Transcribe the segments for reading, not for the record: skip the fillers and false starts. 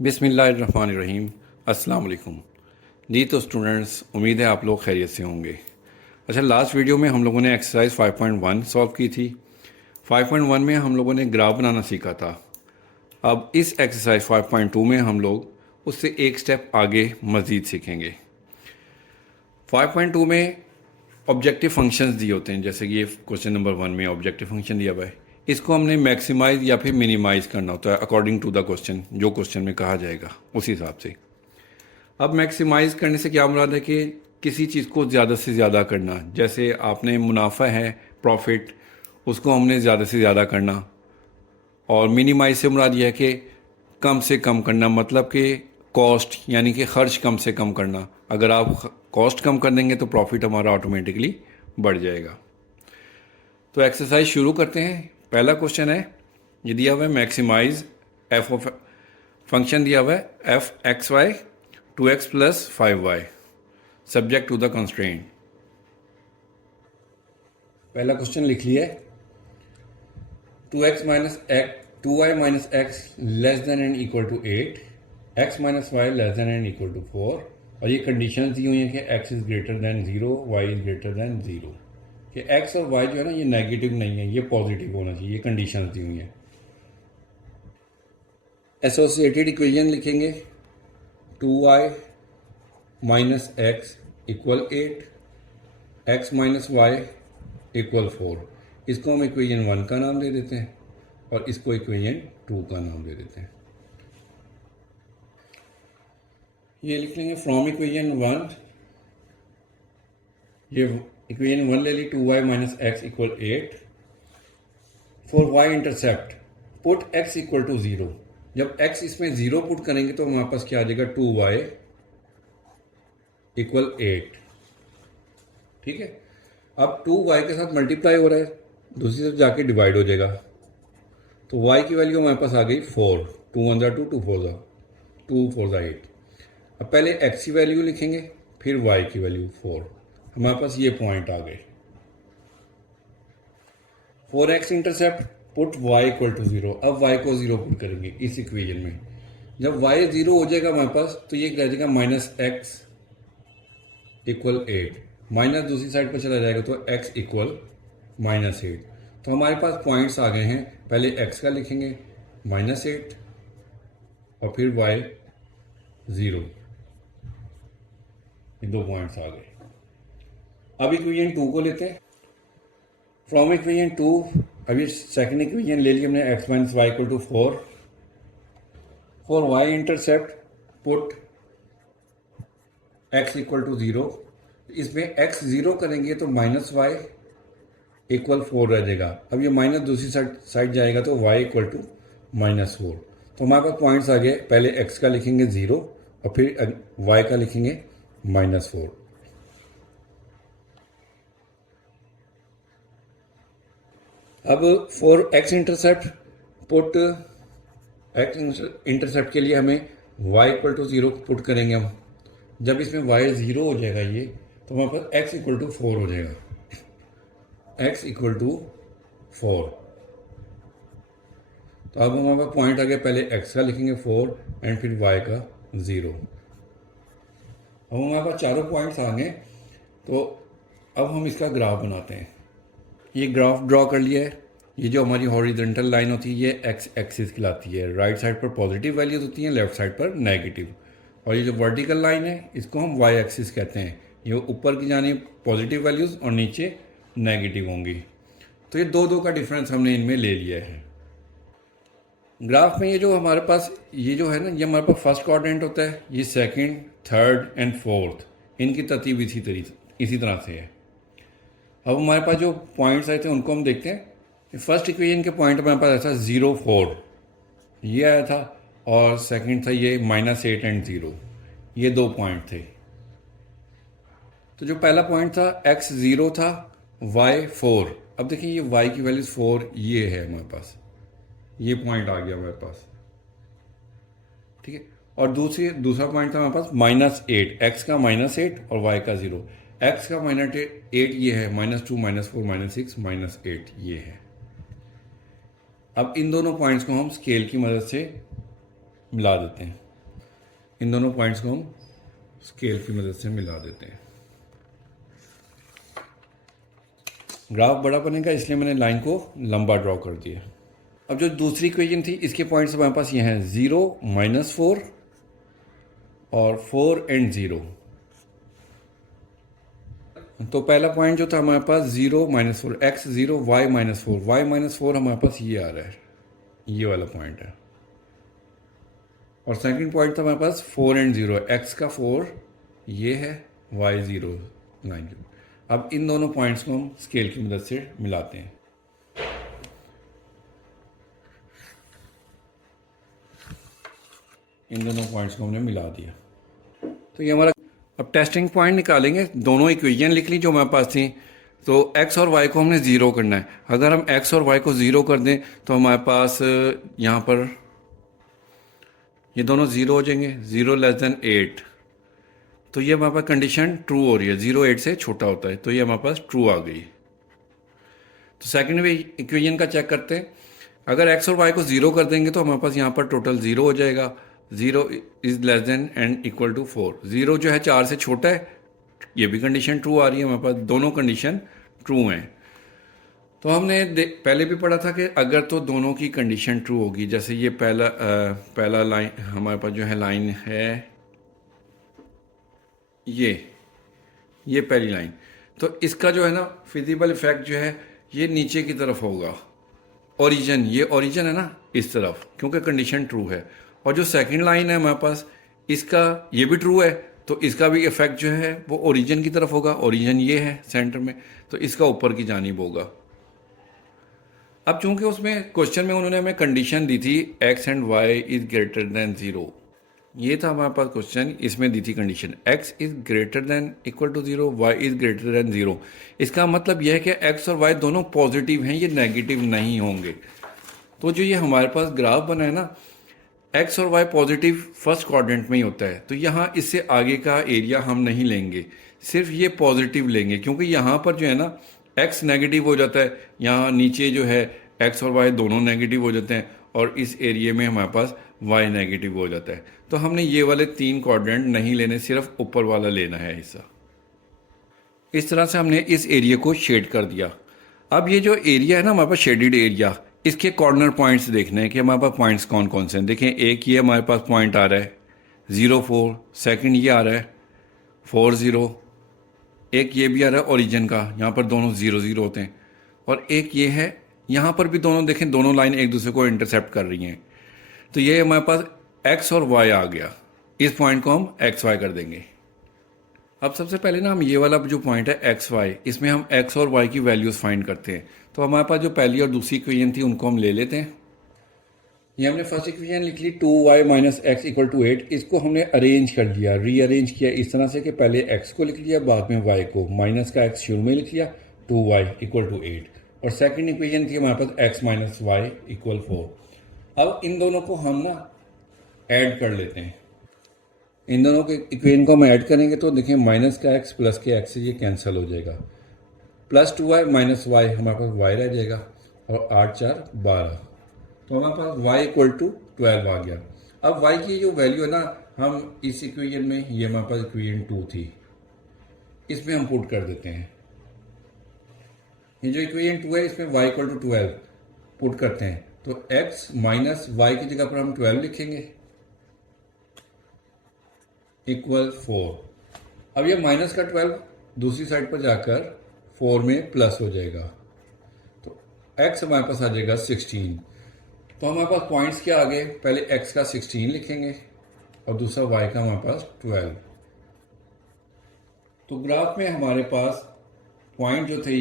बिस्मिल्लाहिर्रहमानिर्रहीम। अस्सलाम वालेकुम जी। तो स्टूडेंट्स, उम्मीद है आप लोग खैरियत से होंगे। अच्छा, लास्ट वीडियो में हम लोगों ने एक्सरसाइज 5.1 सॉल्व की थी। 5.1 में हम लोगों ने ग्राफ बनाना सीखा था। अब इस एक्सरसाइज 5.2 में हम लोग उससे एक स्टेप आगे मज़ीद सीखेंगे। 5.2 में ऑब्जेक्टिव फंक्शंस दिए होते हैं, जैसे कि ये क्वेश्चन नंबर 1 में ऑब्जेक्टिव फंक्शन दिया हुआ है। इसको हमने मैक्सिमाइज या फिर मिनिमाइज करना होता है अकॉर्डिंग टू द क्वेश्चन, जो क्वेश्चन में कहा जाएगा उस हिसाब से। अब मैक्सिमाइज करने से क्या मुराद है कि किसी चीज़ को ज़्यादा से ज़्यादा करना। जैसे आपने मुनाफा है, प्रॉफिट, उसको हमने ज़्यादा से ज़्यादा करना। और मिनिमाइज से मुराद यह है कि कम से कम करना, मतलब कि कॉस्ट यानी कि खर्च कम से कम करना। अगर आप कॉस्ट कम कर देंगे तो प्रॉफिट हमारा ऑटोमेटिकली बढ़ जाएगा। तो एक्सरसाइज शुरू करते हैं। पहला क्वेश्चन है, ये दिया हुआ है मैक्सिमाइज एफ ऑफ फंक्शन दिया हुआ है f x y 2x plus 5y subject to the constraint. पहला क्वेश्चन लिख लिया है, 2x minus x 2y minus x less than and equal to 8, x minus Y less than and equal to 4। और ये condition दी हुई हैं कि x is greater than 0, y is greater than 0, कि x और y जो है ना ये नेगेटिव नहीं है, ये पॉजिटिव होना चाहिए। ये कंडीशन दी हुई हैं। एसोसिएटेड इक्वेशन लिखेंगे, 2y minus x equal 8, x minus y equal 4। इसको हम इक्वेशन 1 का नाम दे देते हैं और इसको इक्वेशन 2 का नाम दे देते हैं। ये लिख लेंगे फ्रॉम इक्वेशन 1, ये इक्वेशन 1 ले ली, 2y minus x equal 8। For y intercept put x equal to 0। जब x इसमें 0 पुट करेंगे तो हमारे पास क्या आ जाएगा, 2y इक्वल 8। ठीक है। अब 2y के साथ मल्टीप्लाई हो रहा है, दूसरी तरफ जाके डिवाइड हो जाएगा, तो y की वैल्यू हमारे पास आ गई 4। 2 1 2, 2 4 2 4 8। अब पहले x की वैल्यू लिखेंगे, फिर y की वैल्यू 4। हमारे पास ये पॉइंट आ गए। 4x intercept put y equal to 0। अब y को 0 पुट करेंगे इस इक्वेशन में। जब y 0 हो जाएगा हमारे पास, तो ये रह जाएगा माइनस एक्स इक्वल 8, माइनस दूसरी साइड पर चला जाएगा तो x इक्वल माइनस 8। तो हमारे पास पॉइंट्स आ गए हैं। पहले x का लिखेंगे -8 और फिर y 0। ये दो पॉइंट्स आ गए। अब इक्वेशन 2 को लेते हैं। फ्रॉम इक्वेशन 2, अभी सेकंड इक्वेशन ले ली हमने, x minus y equal to 4। For y intercept put x equal to 0। इसमें x 0 करेंगे तो माइनस वाई इक्वल 4 रह जाएगा। अब ये माइनस दूसरी साइड जाएगा तो y इक्वल टू -4। तो हमारे पास पॉइंट्स आ गए। पहले x का लिखेंगे 0 और फिर y का लिखेंगे -4। अब for x intercept put x intercept के लिए हमें y इक्वल टू 0 पुट करेंगे हम। जब इसमें y 0 हो जाएगा ये, तो हमारे पास x इक्वल टू 4 हो जाएगा। x equal to 4। तो अब हमारे पास पॉइंट आ गया। पहले x का लिखेंगे 4 एंड फिर y का 0। अब हमारे पास चारों पॉइंट्स आ गए। तो अब हम इसका ग्राफ बनाते हैं। ये ग्राफ ड्रॉ कर लिया है। ये जो हमारी हॉरिजॉन्टल लाइन होती है ये एक्स एक्सिस कहलाती है। राइट साइड पर पॉजिटिव वैल्यूज होती हैं, लेफ्ट साइड पर नेगेटिव। और ये जो वर्टिकल लाइन है इसको हम वाई एक्सिस कहते हैं। ये ऊपर की जानिब पॉजिटिव वैल्यूज़ और नीचे नेगेटिव होंगी। तो ये दो का डिफरेंस हमने इनमें ले लिया है। ग्राफ में ये जो हमारे पास ये जो है ना, ये हमारे पास फर्स्ट क्वाड्रेंट होता है, ये सेकंड, थर्ड एंड फोर्थ, इनकी तरतीब इसी तरह से है। अब हमारे पास जो पॉइंट्स आए थे उनको हम देखते हैं। फर्स्ट इक्वेशन के पॉइंट हमारे पास ऐसा 0 4 ये आया था, और सेकंड था ये -8 एंड 0, ये दो पॉइंट थे। तो जो पहला पॉइंट था x 0 था, y 4। अब देखिए ये y की वैल्यू 4 ये है हमारे पास, ये पॉइंट आ गया हमारे पास। ठीक है। और दूसरा पॉइंट था हमारे पास -8, x का -8 और y का 0। x का -8 ये है, -2 -4 -6 -8 ये है। अब इन दोनों पॉइंट्स को हम स्केल की मदद से मिला देते हैं। इन दोनों पॉइंट्स को हम स्केल की मदद से मिला देते हैं। ग्राफ बड़ा बनेगा इसलिए मैंने लाइन को लंबा ड्रॉ कर दिया। अब जो दूसरी इक्वेशन थी इसके पॉइंट्स हमारे पास ये हैं 0, -4 और 4 एंड 0। तो पहला पॉइंट जो था हमारे पास 0, -4, x 0, y -4, y -4 हमारे पास ये आ रहा है, ये वाला पॉइंट है। और सेकंड पॉइंट था हमारे पास 4 एंड 0, x का 4 ये है, y 0 लाइन के। अब इन दोनों पॉइंट्स को हम स्केल की मदद से मिलाते हैं। इन दोनों पॉइंट्स को हमने मिला दिया। तो ये हमारा, अब टेस्टिंग पॉइंट निकालेंगे। दोनों इक्वेशन लिख ली जो हमारे पास थी। तो x और y को हमने 0 करना है। अगर हम x और y को 0 कर दें तो हमारे पास यहाँ पर ये दोनों 0 हो जाएंगे, 0 < 8। तो ये हमारे पास कंडीशन ट्रू हो रही है, 0 8 से छोटा होता है, तो ये हमारे पास ट्रू आ गई। तो सेकेंड इक्वेशन का चेक करते हैं। अगर x और y को 0 कर देंगे तो हमारे पास यहाँ पर टोटल 0 हो जाएगा। 0 इज < एंड इक्वल टू 4। 0 जो है 4 से छोटा है, ये भी कंडीशन ट्रू आ रही है। हमारे पास दोनों कंडीशन ट्रू हैं। तो हमने पहले भी पढ़ा था कि अगर तो दोनों की कंडीशन ट्रू होगी, जैसे ये पहला लाइन हमारे पास जो है लाइन है ये पहली लाइन, तो इसका जो है ना फिजिबल इफेक्ट जो है ये नीचे की तरफ होगा। ओरिजिन, ये ओरिजिन है ना इस तरफ, क्योंकि कंडीशन ट्रू है। और जो सेकंड लाइन है हमारे पास, इसका ये भी ट्रू है, तो इसका भी इफेक्ट जो है वो ओरिजिन की तरफ होगा। ओरिजिन ये है सेंटर में, तो इसका ऊपर की जानिब होगा। अब चूंकि उसमें क्वेश्चन में उन्होंने हमें कंडीशन दी थी x and y is greater than 0, ये था हमारे पास क्वेश्चन, इसमें दी थी condition x is greater than equal to 0, y is greater than 0। इसका मतलब यह है कि x और y दोनों पॉजिटिव हैं, ये नेगेटिव नहीं होंगे। तो जो ये हमारे पास ग्राफ बना है ना, x और y पॉजिटिव फर्स्ट क्वाड्रेंट में ही होता है, तो यहाँ इससे आगे का एरिया हम नहीं लेंगे, सिर्फ ये पॉजिटिव लेंगे, क्योंकि यहाँ पर जो है ना x नेगेटिव हो जाता है, यहाँ नीचे जो है x और y दोनों नेगेटिव हो जाते हैं, और इस एरिया में हमारे पास y नेगेटिव हो जाता है। तो हमने ये वाले 3 क्वाड्रेंट नहीं लेने, सिर्फ ऊपर वाला लेना है हिस्सा। इस तरह से हमने इस एरिया को शेड कर दिया। अब ये जो एरिया है ना हमारे पास शेडेड एरिया, इसके कॉर्नर पॉइंट्स देखने हैं कि हमारे पास पॉइंट्स कौन कौन से हैं। देखें, एक ये हमारे पास पॉइंट आ रहा है 0 4, सेकंड ये आ रहा है 4 0, एक ये भी आ रहा है ओरिजिन का, यहाँ पर दोनों 0 0 होते हैं, और एक ये है, यहाँ पर भी दोनों देखें, दोनों लाइन एक दूसरे को इंटरसेप्ट कर रही हैं। तो ये हमारे पास x और y आ गया, इस पॉइंट को हम एक्स वाई कर देंगे। अब सबसे पहले ना हम ये वाला जो पॉइंट है एक्स वाई, इसमें हम x और y की वैल्यूज़ फाइंड करते हैं। तो हमारे पास जो पहली और दूसरी इक्वेशन थी उनको हम ले लेते हैं। ये हमने फर्स्ट इक्वेशन लिख ली 2y - x = 8। इसको हमने अरेंज कर लिया, रीअरेंज किया इस तरह से कि पहले x को लिख लिया, बाद में y को, माइनस का x शुरू में लिख लिया, 2y = 8। और सेकंड इक्वेशन थी हमारे पास x - y = 4। अब इन दोनों को हम ना ऐड कर लेते हैं। इन दोनों के इक्वेशन को हम ऐड करेंगे तो देखिए माइनस का x प्लस के x से ये कैंसिल हो जाएगा, प्लस 2y माइनस y हमारे पास y रह जाएगा, और 8 4 12, तो हमारे पास y = 12 आ गया। अब y की जो वैल्यू है ना, हम इस इक्वेशन में, ये हमारे पास इक्वेशन 2 थी, इसमें हम पुट कर देते हैं। ये जो इक्वेशन 2 है इसमें y = 12 पुट करते हैं, तो x माइनस y की जगह पर हम 12 लिखेंगे = 4। अब ये माइनस का 12 दूसरी साइड पर जाकर 4 में प्लस हो जाएगा, तो x हमारे पास आ जाएगा 16। तो हमारे पास पॉइंट्स क्या आ गए, पहले x का 16 लिखेंगे और दूसरा y का हमारे पास 12। तो ग्राफ में हमारे पास पॉइंट जो थे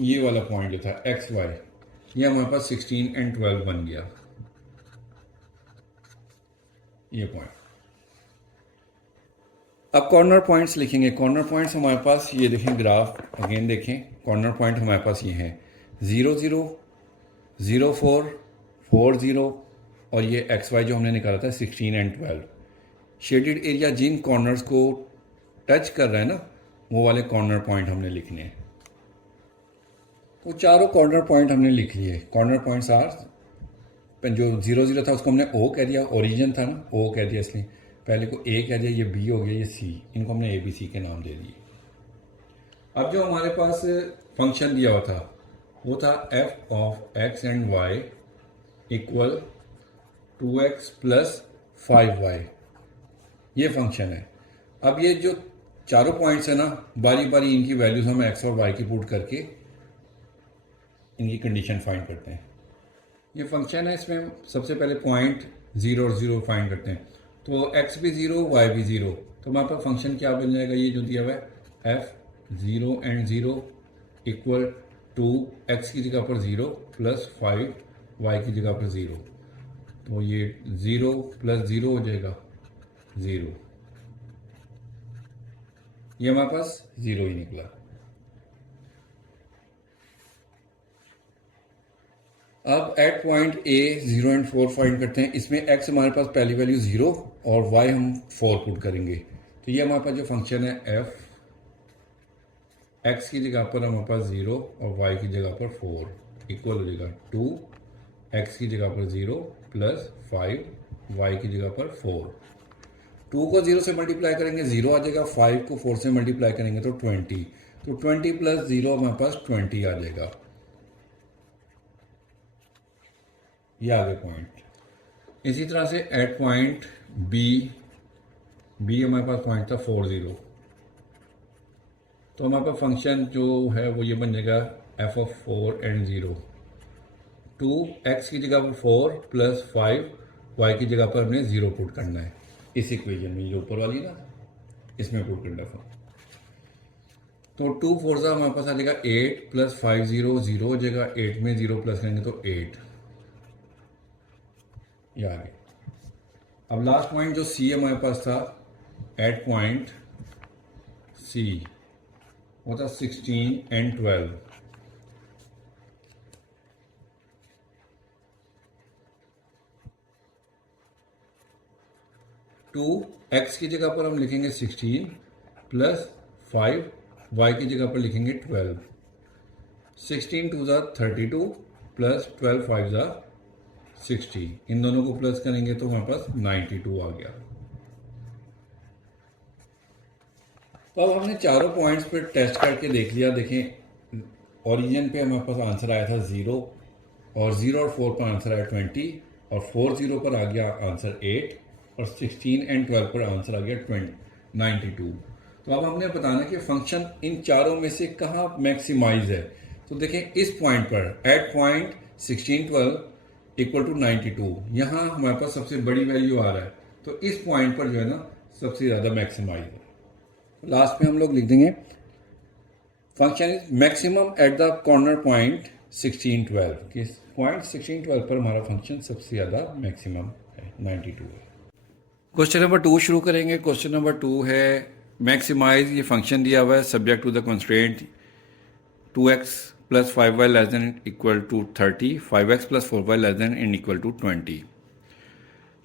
ये वाला पॉइंट जो था x y, ये हमारे पास 16 और 12 बन गया, ये पॉइंट। अब कॉर्नर पॉइंट्स लिखेंगे। कॉर्नर पॉइंट्स हमारे पास ये देखें, ग्राफ अगेन देखें, कॉर्नर पॉइंट हमारे पास ये हैं 0 0 0 4 4 0, और ये एक्स वाई जो हमने निकाला था 16 और 12। शेडेड एरिया जिन कॉर्नर्स को टच कर रहा है ना, वो वाले कॉर्नर पॉइंट हमने लिखने हैं। तो चारों कॉर्नर पॉइंट हमने लिख लिए। कॉर्नर पॉइंट्स आर, जो 0 0 था उसको हमने O कह दिया, ओरिजिन था ना, O कह दिया इसलिए। पहले को ए कह दिया, ये बी हो गया, ये सी, इनको हमने ए बी सी के नाम दे दिए। अब जो हमारे पास फंक्शन दिया हुआ था वो था f of x and y equal 2x plus 5y, ये फंक्शन है। अब ये जो चारों पॉइंट्स है ना, बारी बारी इनकी वैल्यूज हम एक्स और वाई की पुट करके इनकी कंडीशन फाइंड करते हैं। ये फंक्शन है, इसमें सबसे पहले पॉइंट 0 और 0 फाइंड करते हैं। तो x भी 0 y भी 0, तो हमारे पास फंक्शन क्या बन जाएगा, ये जो दिया हुआ है f 0 एंड 0 इक्वल 2 x की जगह पर 0 प्लस 5 y की जगह पर 0, तो ये 0 प्लस 0 हो जाएगा 0, ये हमारे पास 0 ही निकला। अब at point A 0 and 4 find करते हैं। इसमें x हमारे पास पहली वैल्यू 0 और y हम 4 पुट करेंगे, तो ये हमारे पास जो फंक्शन है f, x की जगह पर हमारे पास 0 और y की जगह पर 4 इक्वल हो जाएगा 2 x की जगह पर 0 प्लस 5 y की जगह पर 4। 2 को 0 से मल्टीप्लाई करेंगे 0 आ जाएगा, 5 को 4 से मल्टीप्लाई करेंगे तो 20, तो 20 प्लस 0 हमारे पास 20 आ जाएगा। ये आगे पॉइंट। इसी तरह से एट पॉइंट बी हमारे पास पॉइंट था 4 0, तो हमारे पास फंक्शन जो है वो ये बन जाएगा एफ ऑफ 4 एंड 0, 2 एक्स की जगह पर 4 प्लस 5 वाई की जगह पर हमने 0 पुट करना है। इस इक्वेशन में जो ऊपर वाली ना, इसमें पुट करना है। तो 2 4 सा हमारे पास आ जाएगा 8 प्लस 5 0 0 हो जाएगा, 8 में 0 प्लस करेंगे तो 8, ये आ गया। अब लास्ट पॉइंट जो सी हमारे पास था, एट पॉइंट सी वो था 16 एंड 12, टू एक्स की जगह पर हम लिखेंगे 16 प्लस 5 वाई की जगह पर लिखेंगे 12, 16 2 ज़ा 32 प्लस 12 5 ज़ा 60, इन दोनों को प्लस करेंगे तो हमारे पास 92 आ गया। तो अब हमने चारों पॉइंट्स पर टेस्ट करके देख लिया। देखें, ओरिजिन पे हमारे पास आंसर आया था 0, और 0 और 4 पर आंसर आया 20, और 4 0 पर आ गया आंसर 8, और 16 एंड 12 पर आंसर आ गया 92। तो अब हमने बताना कि फंक्शन इन चारों में से कहाँ मैक्सिमाइज है। तो देखें, इस पॉइंट पर एट पॉइंट 16 12 इक्वल टू 92, यहाँ हमारे पास सबसे बड़ी वैल्यू आ रहा है, तो इस पॉइंट पर जो है ना सबसे ज़्यादा मैक्सिमाइज है। लास्ट में हम लोग लिख देंगे function is maximum at the corner point 16 12, कि पॉइंट 16 12 पर हमारा फंक्शन सबसे ज़्यादा मैक्सिमम है, 92 है। क्वेश्चन नंबर 2 शुरू करेंगे। क्वेश्चन नंबर 2 है मैक्सिमाइज, ये फंक्शन दिया हुआ है subject to the constraint 2x plus 5y less than equal to 30, 5x plus 4y less than in equal to 20।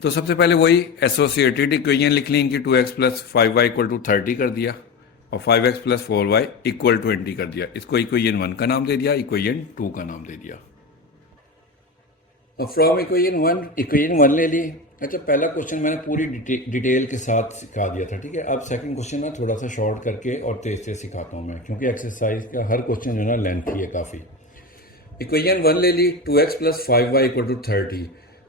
तो सबसे पहले वही एसोसिएटेड इक्वेशन लिख ली कि 2x plus 5y equal to 30 कर दिया, और 5x प्लस 4y इक्वल 20 कर दिया। इसको इक्वेशन 1 का नाम दे दिया, इक्वेशन 2 का नाम दे दिया। फ्रॉम इक्वेशन 1 ले ली। अच्छा, पहला क्वेश्चन मैंने पूरी डिटेल के साथ सिखा दिया था, ठीक है। अब सेकंड क्वेश्चन मैं थोड़ा सा शॉर्ट करके और तेज तेज सिखाता हूँ मैं, क्योंकि एक्सरसाइज का हर क्वेश्चन जो है ना लेंथी है काफ़ी। इक्वेशन 1 ले ली, 2x plus 5y equal to 30,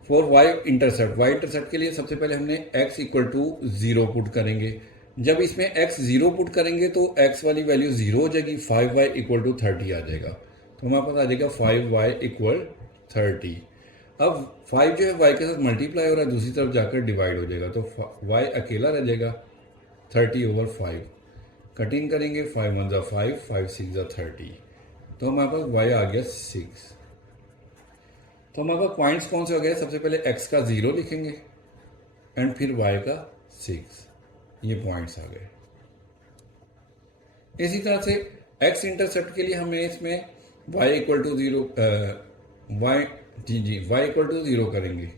for y intercept, y intercept के लिए सबसे पहले हमने x इक्वल टू 0 पुट करेंगे। जब इसमें x 0 पुट करेंगे तो x वाली वैल्यू 0 हो जाएगी, 5y इक्वल टू 30 आ जाएगा, तो हमारे पास आ जाएगा 5y इक्वल 30। अब 5 जो है y के साथ मल्टीप्लाई हो रहा है, दूसरी तरफ जाकर डिवाइड हो जाएगा, तो y अकेला रह जाएगा 30 ओवर 5, कटिंग करेंगे 5 1 ज़ा 5, 5 6 ज़ा 30, तो हमारे पास y आ गया 6। तो हमारे पास पॉइंट्स कौन से हो गए, सबसे पहले x का 0 लिखेंगे एंड फिर y का 6, ये पॉइंट्स आ गए। इसी तरह से x इंटरसेप्ट के लिए हमें इसमें y equal to 0 y equal to 0 करेंगे।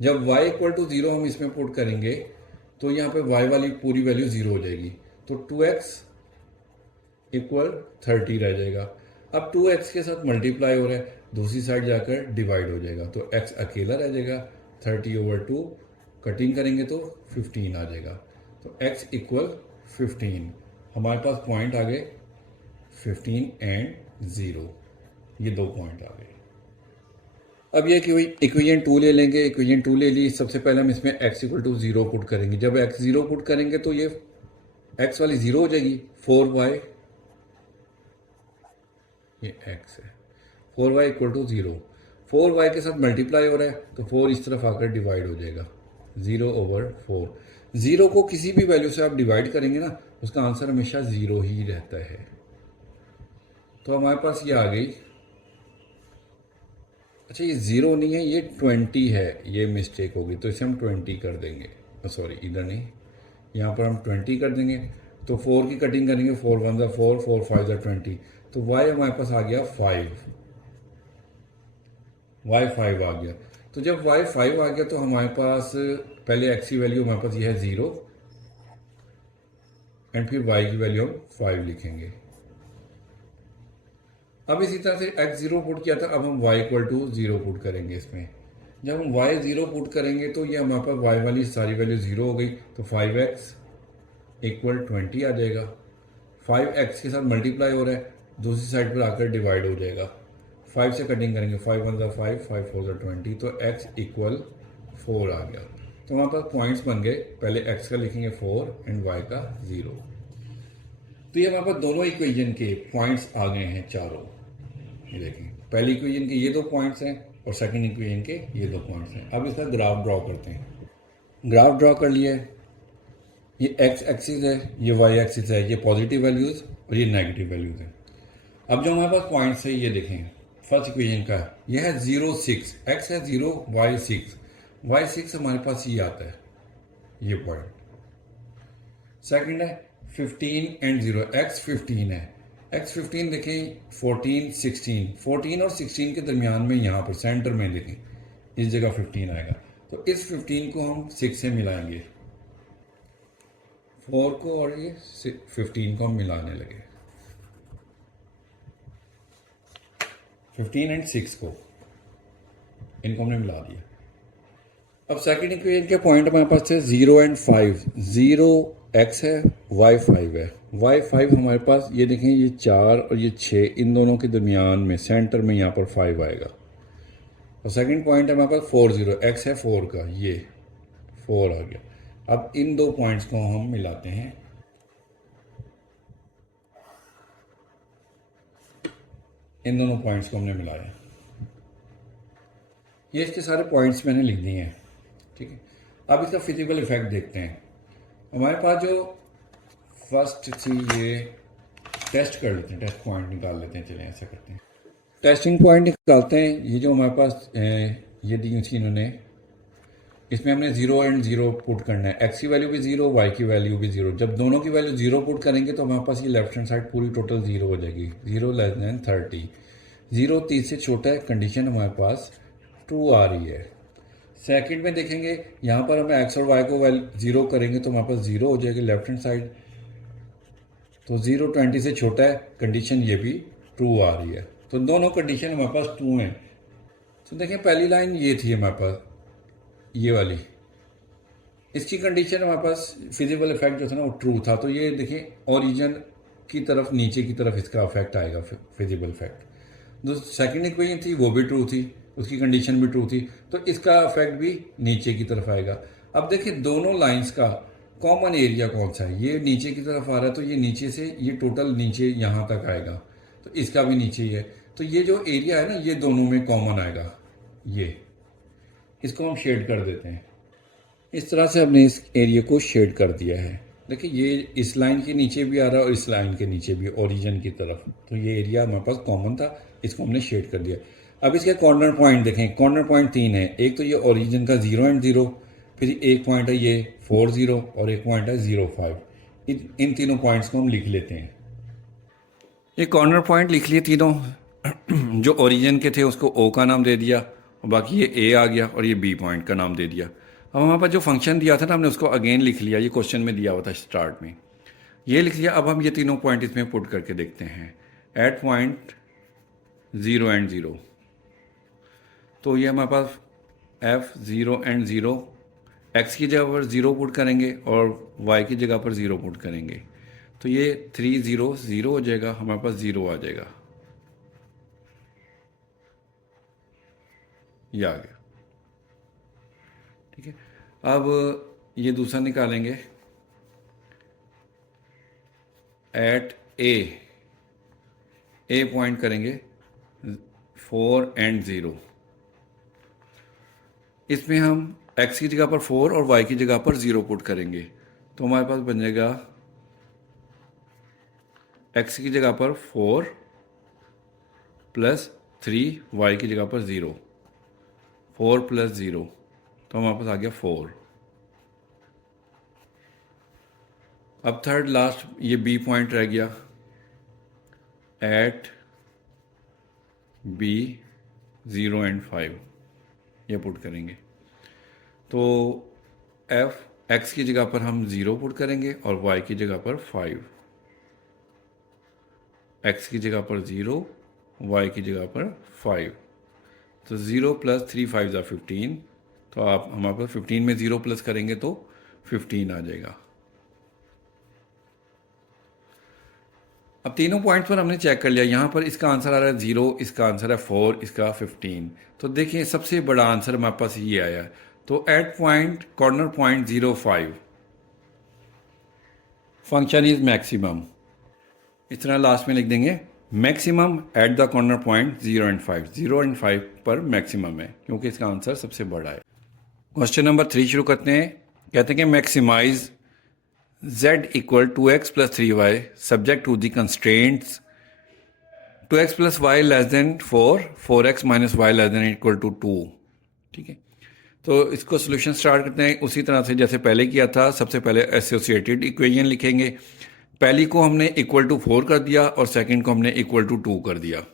जब y इक्वल टू 0 हम इसमें पुट करेंगे तो यहाँ पे y वाली पूरी वैल्यू 0 हो जाएगी, तो 2x इक्वल 30 रह जाएगा। अब 2x के साथ मल्टीप्लाई हो रहा है, दूसरी साइड जाकर डिवाइड हो जाएगा, तो x अकेला रह जाएगा 30 ओवर 2, कटिंग करेंगे तो 15 आ जाएगा। तो x इक्वल 15, हमारे पास पॉइंट आ गए 15 एंड 0, ये 2 पॉइंट आ गए। अब ये इक्वेशन 2 ले लेंगे। इक्वेशन 2 ले ली, सबसे पहले हम इसमें x इक्वल टू 0 पुट करेंगे। जब x 0 पुट करेंगे तो ये x वाली 0 हो जाएगी, 4y, ये x है, 4y इक्वल टू 0, 4y के साथ मल्टीप्लाई हो रहा है तो 4 इस तरफ आकर डिवाइड हो जाएगा, 0/4। 0 को किसी भी वैल्यू से आप डिवाइड करेंगे ना, उसका आंसर हमेशा 0 ही रहता है। तो हमारे पास ये आ गई, अच्छा ये 0 नहीं है, ये 20 है, ये मिस्टेक होगी, तो इसे हम 20 कर देंगे। सॉरी, इधर नहीं, यहाँ पर हम 20 कर देंगे। तो 4 की कटिंग करेंगे, 4 1 ज़ा 4, 4 5 ज़ा 20, तो y हमारे पास आ गया 5, y 5 आ गया। तो जब y 5 आ गया तो हमारे पास पहले x की वैल्यू हमारे पास ये है 0, एंड फिर y की वैल्यू हम 5 लिखेंगे। अब इसी तरह से x 0 पुट किया था, अब हम y इक्वल टू 0 पुट करेंगे इसमें। जब हम y 0 पुट करेंगे तो ये हमारे पास y वाली सारी वैल्यू 0 हो गई, तो 5x इक्वल 20 आ जाएगा। 5x के साथ मल्टीप्लाई हो रहा है, दूसरी साइड पर आकर डिवाइड हो जाएगा। 5 से कटिंग करेंगे, 5 1 ज़ा 5, 5 4 ज़ा 20, तो x इक्वल 4 आ गया। तो हमारे पास पॉइंट्स बन गए, पहले x का लिखेंगे 4 एंड y का 0। तो ये हमारे पास दोनों इक्वेशन के पॉइंट्स आ गए हैं चारों। ये देखें, पहली इक्वेशन के ये 2 पॉइंट्स हैं और सेकंड इक्वेशन के ये 2 पॉइंट्स हैं। अब इसका ग्राफ ड्रॉ करते हैं। ग्राफ ड्रॉ कर लिया है, ये x एक्सिस है, ये y एक्सिस है, ये पॉजिटिव वैल्यूज़ और ये नेगेटिव वैल्यूज़ हैं। अब जो हमारे पास पॉइंट्स है ये देखें, फर्स्ट इक्वेशन का ये है 0 6, x है 0, y 6, y 6 हमारे पास ये आता है, ये पॉइंट। सेकंड है 15 एंड 0, x 15 है, x 15 देखें, 14 16, 14 और 16 के दरमियान में यहाँ पर सेंटर में देखें, इस जगह 15 आएगा। तो इस 15 को हम 6 से मिलाएंगे, 4 को और ये 15 को हम मिलाने लगे, 15 एंड 6 को, इनको हमने मिला दिया। अब सेकंड इक्वेशन के पॉइंट हमारे पास थे 0 एंड 5, 0 x है, y 5 है, y 5 हमारे पास ये देखें, ये 4 और ये 6, इन दोनों के दरमियान में सेंटर में यहाँ पर 5 आएगा। और सेकंड पॉइंट है हमारे पास 4 0, x है 4 का, ये 4 आ गया। अब इन 2 पॉइंट्स को हम मिलाते हैं, इन दोनों पॉइंट्स को हमने मिलाया, ये इसके सारे पॉइंट्स मैंने लिख दिए हैं, ठीक है। अब इसका फिजिकल इफेक्ट देखते हैं। हमारे पास जो फर्स्ट थी, ये टेस्ट कर लेते हैं, टेस्ट पॉइंट निकाल लेते हैं, चलें ऐसा करते हैं, टेस्टिंग पॉइंट निकालते हैं। ये जो हमारे पास ये दी थी इन्होंने, इसमें हमने 0 एंड 0 पुट करना है, x की वैल्यू भी 0, y की वैल्यू भी 0। जब दोनों की वैल्यू 0 पुट करेंगे तो हमारे पास ये लेफ्ट हैंड साइड पूरी टोटल 0 हो जाएगी, 0 लेस देन 30, 0 30 से छोटा है, कंडीशन हमारे पास ट्रू आ रही है। सेकंड में देखेंगे, यहाँ पर हमें x और y को 0 करेंगे तो हमारे पास 0 हो जाएगी लेफ्ट हैंड साइड, तो 0 20 से छोटा है, कंडीशन ये भी ट्रू आ रही है। तो दोनों कंडीशन हमारे पास ट्रू हैं। तो देखें, पहली लाइन ये थी हमारे पास, ये वाली, इसकी कंडीशन हमारे पास फिजिकल इफेक्ट जो था ना वो ट्रू था। तो ये देखिए, ओरिजिन की तरफ, नीचे की तरफ इसका इफेक्ट आएगा, फिजिकल इफेक्ट। जो सेकंड इक्वेशन थी वो भी ट्रू थी, उसकी कंडीशन भी ट्रू थी, तो इसका इफेक्ट भी नीचे की तरफ आएगा। अब देखिए, दोनों लाइंस का कॉमन एरिया कौन सा है, ये नीचे की तरफ आ रहा है, तो ये नीचे से ये टोटल नीचे यहाँ तक आएगा, तो इसका भी नीचे ही है। तो ये जो एरिया है ना, ये दोनों में कॉमन आएगा, ये इसको हम शेड कर देते हैं। इस तरह से हमने इस एरिया को शेड कर दिया है। देखिए, ये इस लाइन के नीचे भी आ रहा है और इस लाइन के नीचे भी, ओरिजिन की तरफ, तो ये एरिया हमारे पास कॉमन था, इसको हमने शेड कर दिया। अब इसके कॉर्नर पॉइंट देखें, कॉर्नर पॉइंट 3 है, एक तो ये ओरिजिन का 0 एंड 0, फिर एक पॉइंट है ये 4 0 और एक पॉइंट है 0 5। इन तीनों पॉइंट्स को हम लिख लेते हैं। ये कॉर्नर पॉइंट लिख लिए तीनों, जो ओरिजिन के थे उसको O का नाम दे दिया, और बाकी ये A आ गया और ये B पॉइंट का नाम दे दिया। अब हमारे पास जो फंक्शन दिया था ना, हमने उसको अगेन लिख लिया, ये क्वेश्चन में दिया हुआ था स्टार्ट में, ये लिख लिया। अब हम ये तीनों पॉइंट इसमें पुट करके देखते हैं, एट पॉइंट 0 एंड 0, तो ये हमारे पास F 0 एंड 0 एक्स की जगह पर 0 पुट करेंगे और वाई की जगह पर 0 पुट करेंगे, तो ये 3 0 0 हो जाएगा, हमारे पास 0 आ जाएगा। ये आ गया, ठीक है। अब ये दूसरा निकालेंगे, एट ए पॉइंट करेंगे 4 एंड 0। इसमें हम x की जगह पर 4 और y की जगह पर 0 पुट करेंगे, तो हमारे पास बन जाएगा x की जगह पर 4 प्लस 3, y की जगह पर 0, 4 प्लस 0, तो हमारे पास आ गया 4। अब थर्ड लास्ट ये b पॉइंट रह गया, एट b 0 एंड 5, ये पुट करेंगे, तो f x की जगह पर हम 0 पुट करेंगे और y की जगह पर 5, x की जगह पर 0, y की जगह पर 5, तो 0 प्लस 3 5 ज़ा 15, तो आप हमारे पास 15 में 0 प्लस करेंगे तो 15 आ जाएगा। अब तीनों पॉइंट्स पर हमने चेक कर लिया, यहाँ पर इसका आंसर आ रहा है 0, इसका आंसर है 4, इसका 15, तो देखिए सबसे बड़ा आंसर हमारे पास ये आया है। तो at point corner point 05 function is maximum, इस तरह लास्ट में लिख देंगे maximum at the corner point 0 and 5, 0 and 5 पर मैक्सिमम है क्योंकि इसका आंसर सबसे बड़ा है। क्वेश्चन नंबर 3 शुरू करते हैं। कहते हैं कि maximize z equal 2x plus 3y subject to the constraints 2x plus Y less than 4, 4x minus Y less than equal to 2। ठीक है, तो इसको सोल्यूशन स्टार्ट करते हैं उसी तरह से जैसे पहले किया था। सबसे पहले एसोसिएटेड इक्वेशन लिखेंगे, पहली को हमने इक्वल टू 4 कर दिया और सेकंड को हमने इक्वल टू 2 कर दिया।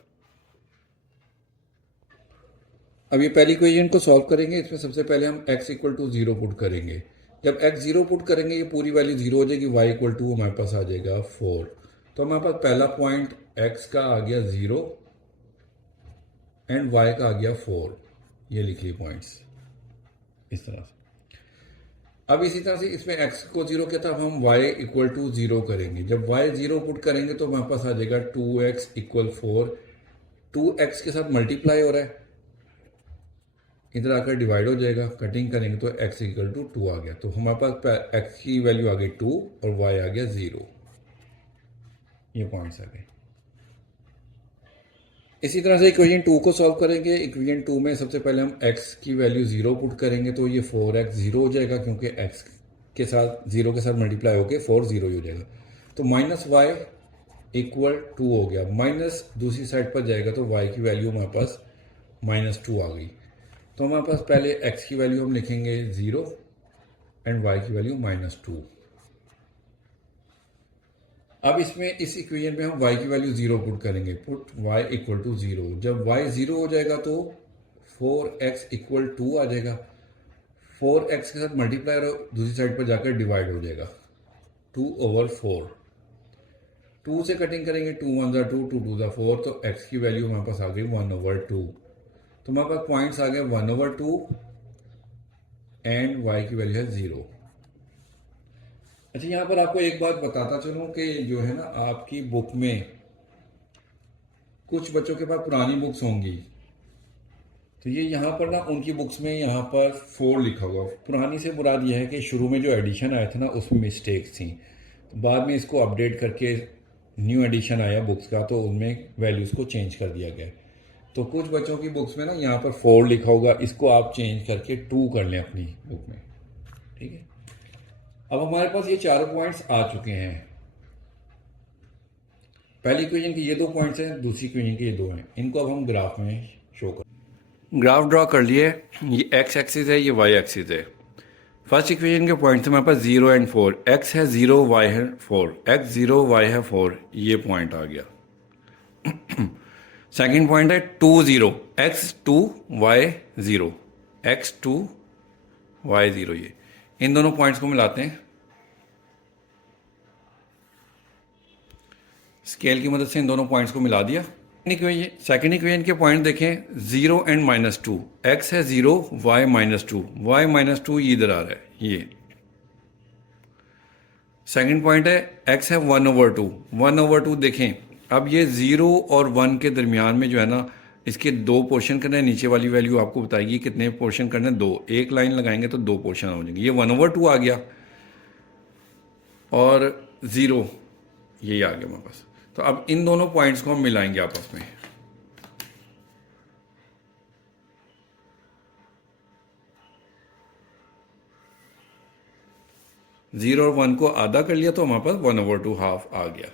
अब ये पहली इक्वेशन को सॉल्व करेंगे, इसमें सबसे पहले हम x इक्वल टू 0 पुट करेंगे। जब x 0 पुट करेंगे ये पूरी वैल्यू 0 हो जाएगी, y इक्वल टू हमारे पास आ जाएगा 4। तो हमारे पास पहला पॉइंट x का आ गया 0 एंड y का आ गया 4, ये लिख लिए पॉइंट्स इस तरह से। अब इसी तरह से इसमें x को 0 किया था, अब हम y इक्वल टू 0 करेंगे। जब y 0 पुट करेंगे तो हमारे पास आ जाएगा 2x इक्वल 4, 2x के साथ मल्टीप्लाई हो रहा है, इधर आकर डिवाइड हो जाएगा, कटिंग करेंगे तो x इक्वल टू 2 आ गया। तो हमारे पास x की वैल्यू आ गई 2 और y आ गया 0, ये पॉइंट्स आ गए। इसी तरह से इक्वेशन 2 को सॉल्व करेंगे। इक्वेशन 2 में सबसे पहले हम x की वैल्यू 0 पुट करेंगे तो ये 4x 0 हो जाएगा क्योंकि x के साथ 0 के साथ मल्टीप्लाई होकर 4 0 ही हो जाएगा। तो माइनस y इक्वल 2 हो गया, माइनस दूसरी साइड पर जाएगा तो y की वैल्यू हमारे पास -2 आ गई। तो हमारे पास पहले x की वैल्यू हम लिखेंगे 0 एंड y की वैल्यू -2। अब इसमें इस इक्वेशन में हम y की वैल्यू 0 पुट करेंगे, पुट y इक्वल टू 0। जब y 0 हो जाएगा तो 4x इक्वल 2 आ जाएगा, 4x के साथ मल्टीप्लाई दूसरी साइड पर जाकर डिवाइड हो जाएगा, 2/4। 2 से कटिंग करेंगे, 2 1 ज़ा 2, 2 2 ज़ा 4, तो x की वैल्यू हमारे पास आ गई 1/2। तो हमारे पास पॉइंट्स आ गए 1/2 एंड y की वैल्यू है 0। अच्छा, यहाँ पर आपको एक बात बताता चलूं कि जो है ना आपकी बुक में कुछ बच्चों के पास पुरानी बुक्स होंगी, तो ये यहाँ पर ना उनकी बुक्स में यहाँ पर 4 लिखा हुआ। पुरानी से मुराद ये है कि शुरू में जो एडिशन आया था ना उसमें मिस्टेक्स थी, तो बाद में इसको अपडेट करके न्यू एडिशन आया बुक्स का तो उनमें वैल्यूज़ को चेंज कर दिया गया। तो कुछ बच्चों की बुक्स में ना यहाँ पर 4 लिखा होगा, इसको आप चेंज करके 2 कर लें अपनी बुक में। ठीक है, अब हमारे पास ये चारों पॉइंट्स आ चुके हैं। पहली इक्वेशन के ये 2 पॉइंट्स हैं, दूसरी इक्वेशन के ये 2 हैं। इनको अब हम ग्राफ में शो कर, ग्राफ ड्रॉ कर लिए। ये x एक्सिस है, ये y एक्सिस है। फर्स्ट इक्वेशन के पॉइंट्स हमारे पास 0 एंड 4, x है 0, y है 4, x 0 y है 4, ये पॉइंट आ गया। सेकेंड पॉइंट है 2 0, x 2 y 0, x 2 y 0, ये इन दोनों पॉइंट्स को मिलाते हैं स्केल की मदद से, इन दोनों पॉइंट्स को मिला दिया सेकेंड इक्वेशन के पॉइंट देखें, 0 एंड -2, एक्स है 0, वाई -2, वाई -2 इधर आ रहा है, ये सेकंड पॉइंट है। एक्स है 1/2, 1/2 देखें, अब ये 0 और 1 के दरमियान में जो है ना, इसके दो पोर्शन करने हैं। नीचे वाली वैल्यू आपको बताएगी कितने पोर्शन करने हैं, दो। एक लाइन लगाएंगे तो दो पोर्शन हो जाएंगे। ये 1/2 आ गया और 0 यही आ गया हमारे पास। तो अब इन दोनों पॉइंट्स को हम मिलाएंगे आपस में। जीरो और 1 को आधा कर लिया तो हमारे पास 1/2 हाफ आ गया।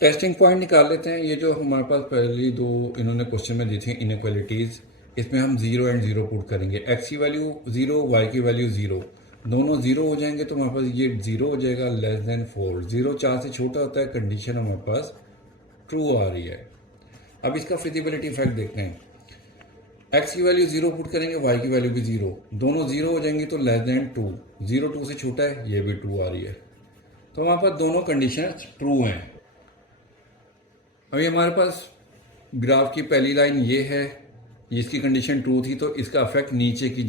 टेस्टिंग पॉइंट निकाल लेते हैं। ये जो हमारे पास पहली दो इन्होंने क्वेश्चन में दी थी इनइक्वालिटीज़, इसमें हम 0 एंड 0 पुट करेंगे। एक्स की वैल्यू 0, वाई की वैल्यू 0, दोनों 0 हो जाएंगे तो हमारे पास ये 0 हो जाएगा लेस देन 4। 0 4 से छोटा होता है, कंडीशन हमारे पास ट्रू आ रही है। अब इसका फिजिबिलिटी इफेक्ट देखते हैं। एक्स की वैल्यू 0 पुट करेंगे, वाई की वैल्यू भी 0, दोनों 0 हो जाएंगे तो लेस देन 2। 0 2 से छोटा है, ये भी ट्रू आ रही है। तो हमारे पास दोनों कंडीशन ट्रू हैं। अभी हमारे पास ग्राफ की पहली लाइन ये है, इसकी कंडीशन ट्रू थी तो इसका इफेक्ट नीचे की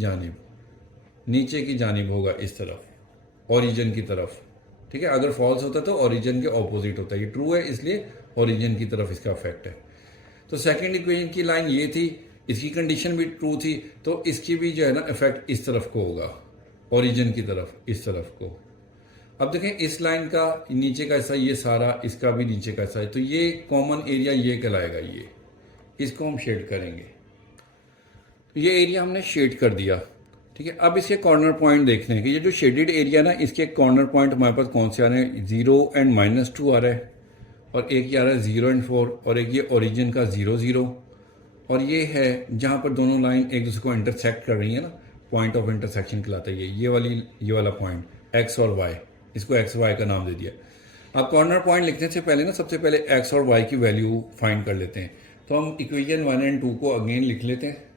जानिब होगा, इस तरफ, ओरिजिन की तरफ। ठीक है, अगर फॉल्स होता तो ओरिजिन के ऑपोजिट होता है। ये ट्रू है इसलिए ओरिजिन की तरफ इसका इफेक्ट है। तो सेकंड इक्वेशन की लाइन ये थी, इसकी कंडीशन भी ट्रू थी तो इसकी भी जो है ना इफेक्ट इस तरफ को होगा, ओरिजिन की तरफ, इस तरफ को। अब देखें इस लाइन का नीचे का हिस्सा ये सारा, इसका भी नीचे का हिस्सा है, तो ये कॉमन एरिया ये कहलाएगा। ये इसको हम शेड करेंगे, तो ये एरिया हमने शेड कर दिया। ठीक है, अब इसके कॉर्नर पॉइंट देखते हैं कि ये जो शेडेड एरिया ना, इसके कॉर्नर पॉइंट हमारे पास कौन से आ रहे हैं। 0 एंड -2 आ रहा है, और एक ये आ रहा है 0 एंड 4, और एक ये ओरिजिन का 0 0, और ये है जहाँ पर दोनों लाइन एक दूसरे को इंटरसेक्ट कर रही है ना, पॉइंट ऑफ इंटरसेक्शन कहलाता है ये वाला पॉइंट एक्स और वाई, इसको एक्स वाई का नाम दे दिया। अब कॉर्नर पॉइंट लिखने से पहले ना सबसे पहले एक्स और वाई की वैल्यू फाइंड कर लेते हैं। तो हम इक्वेशन 1 एंड 2 को अगेन लिख लेते हैं।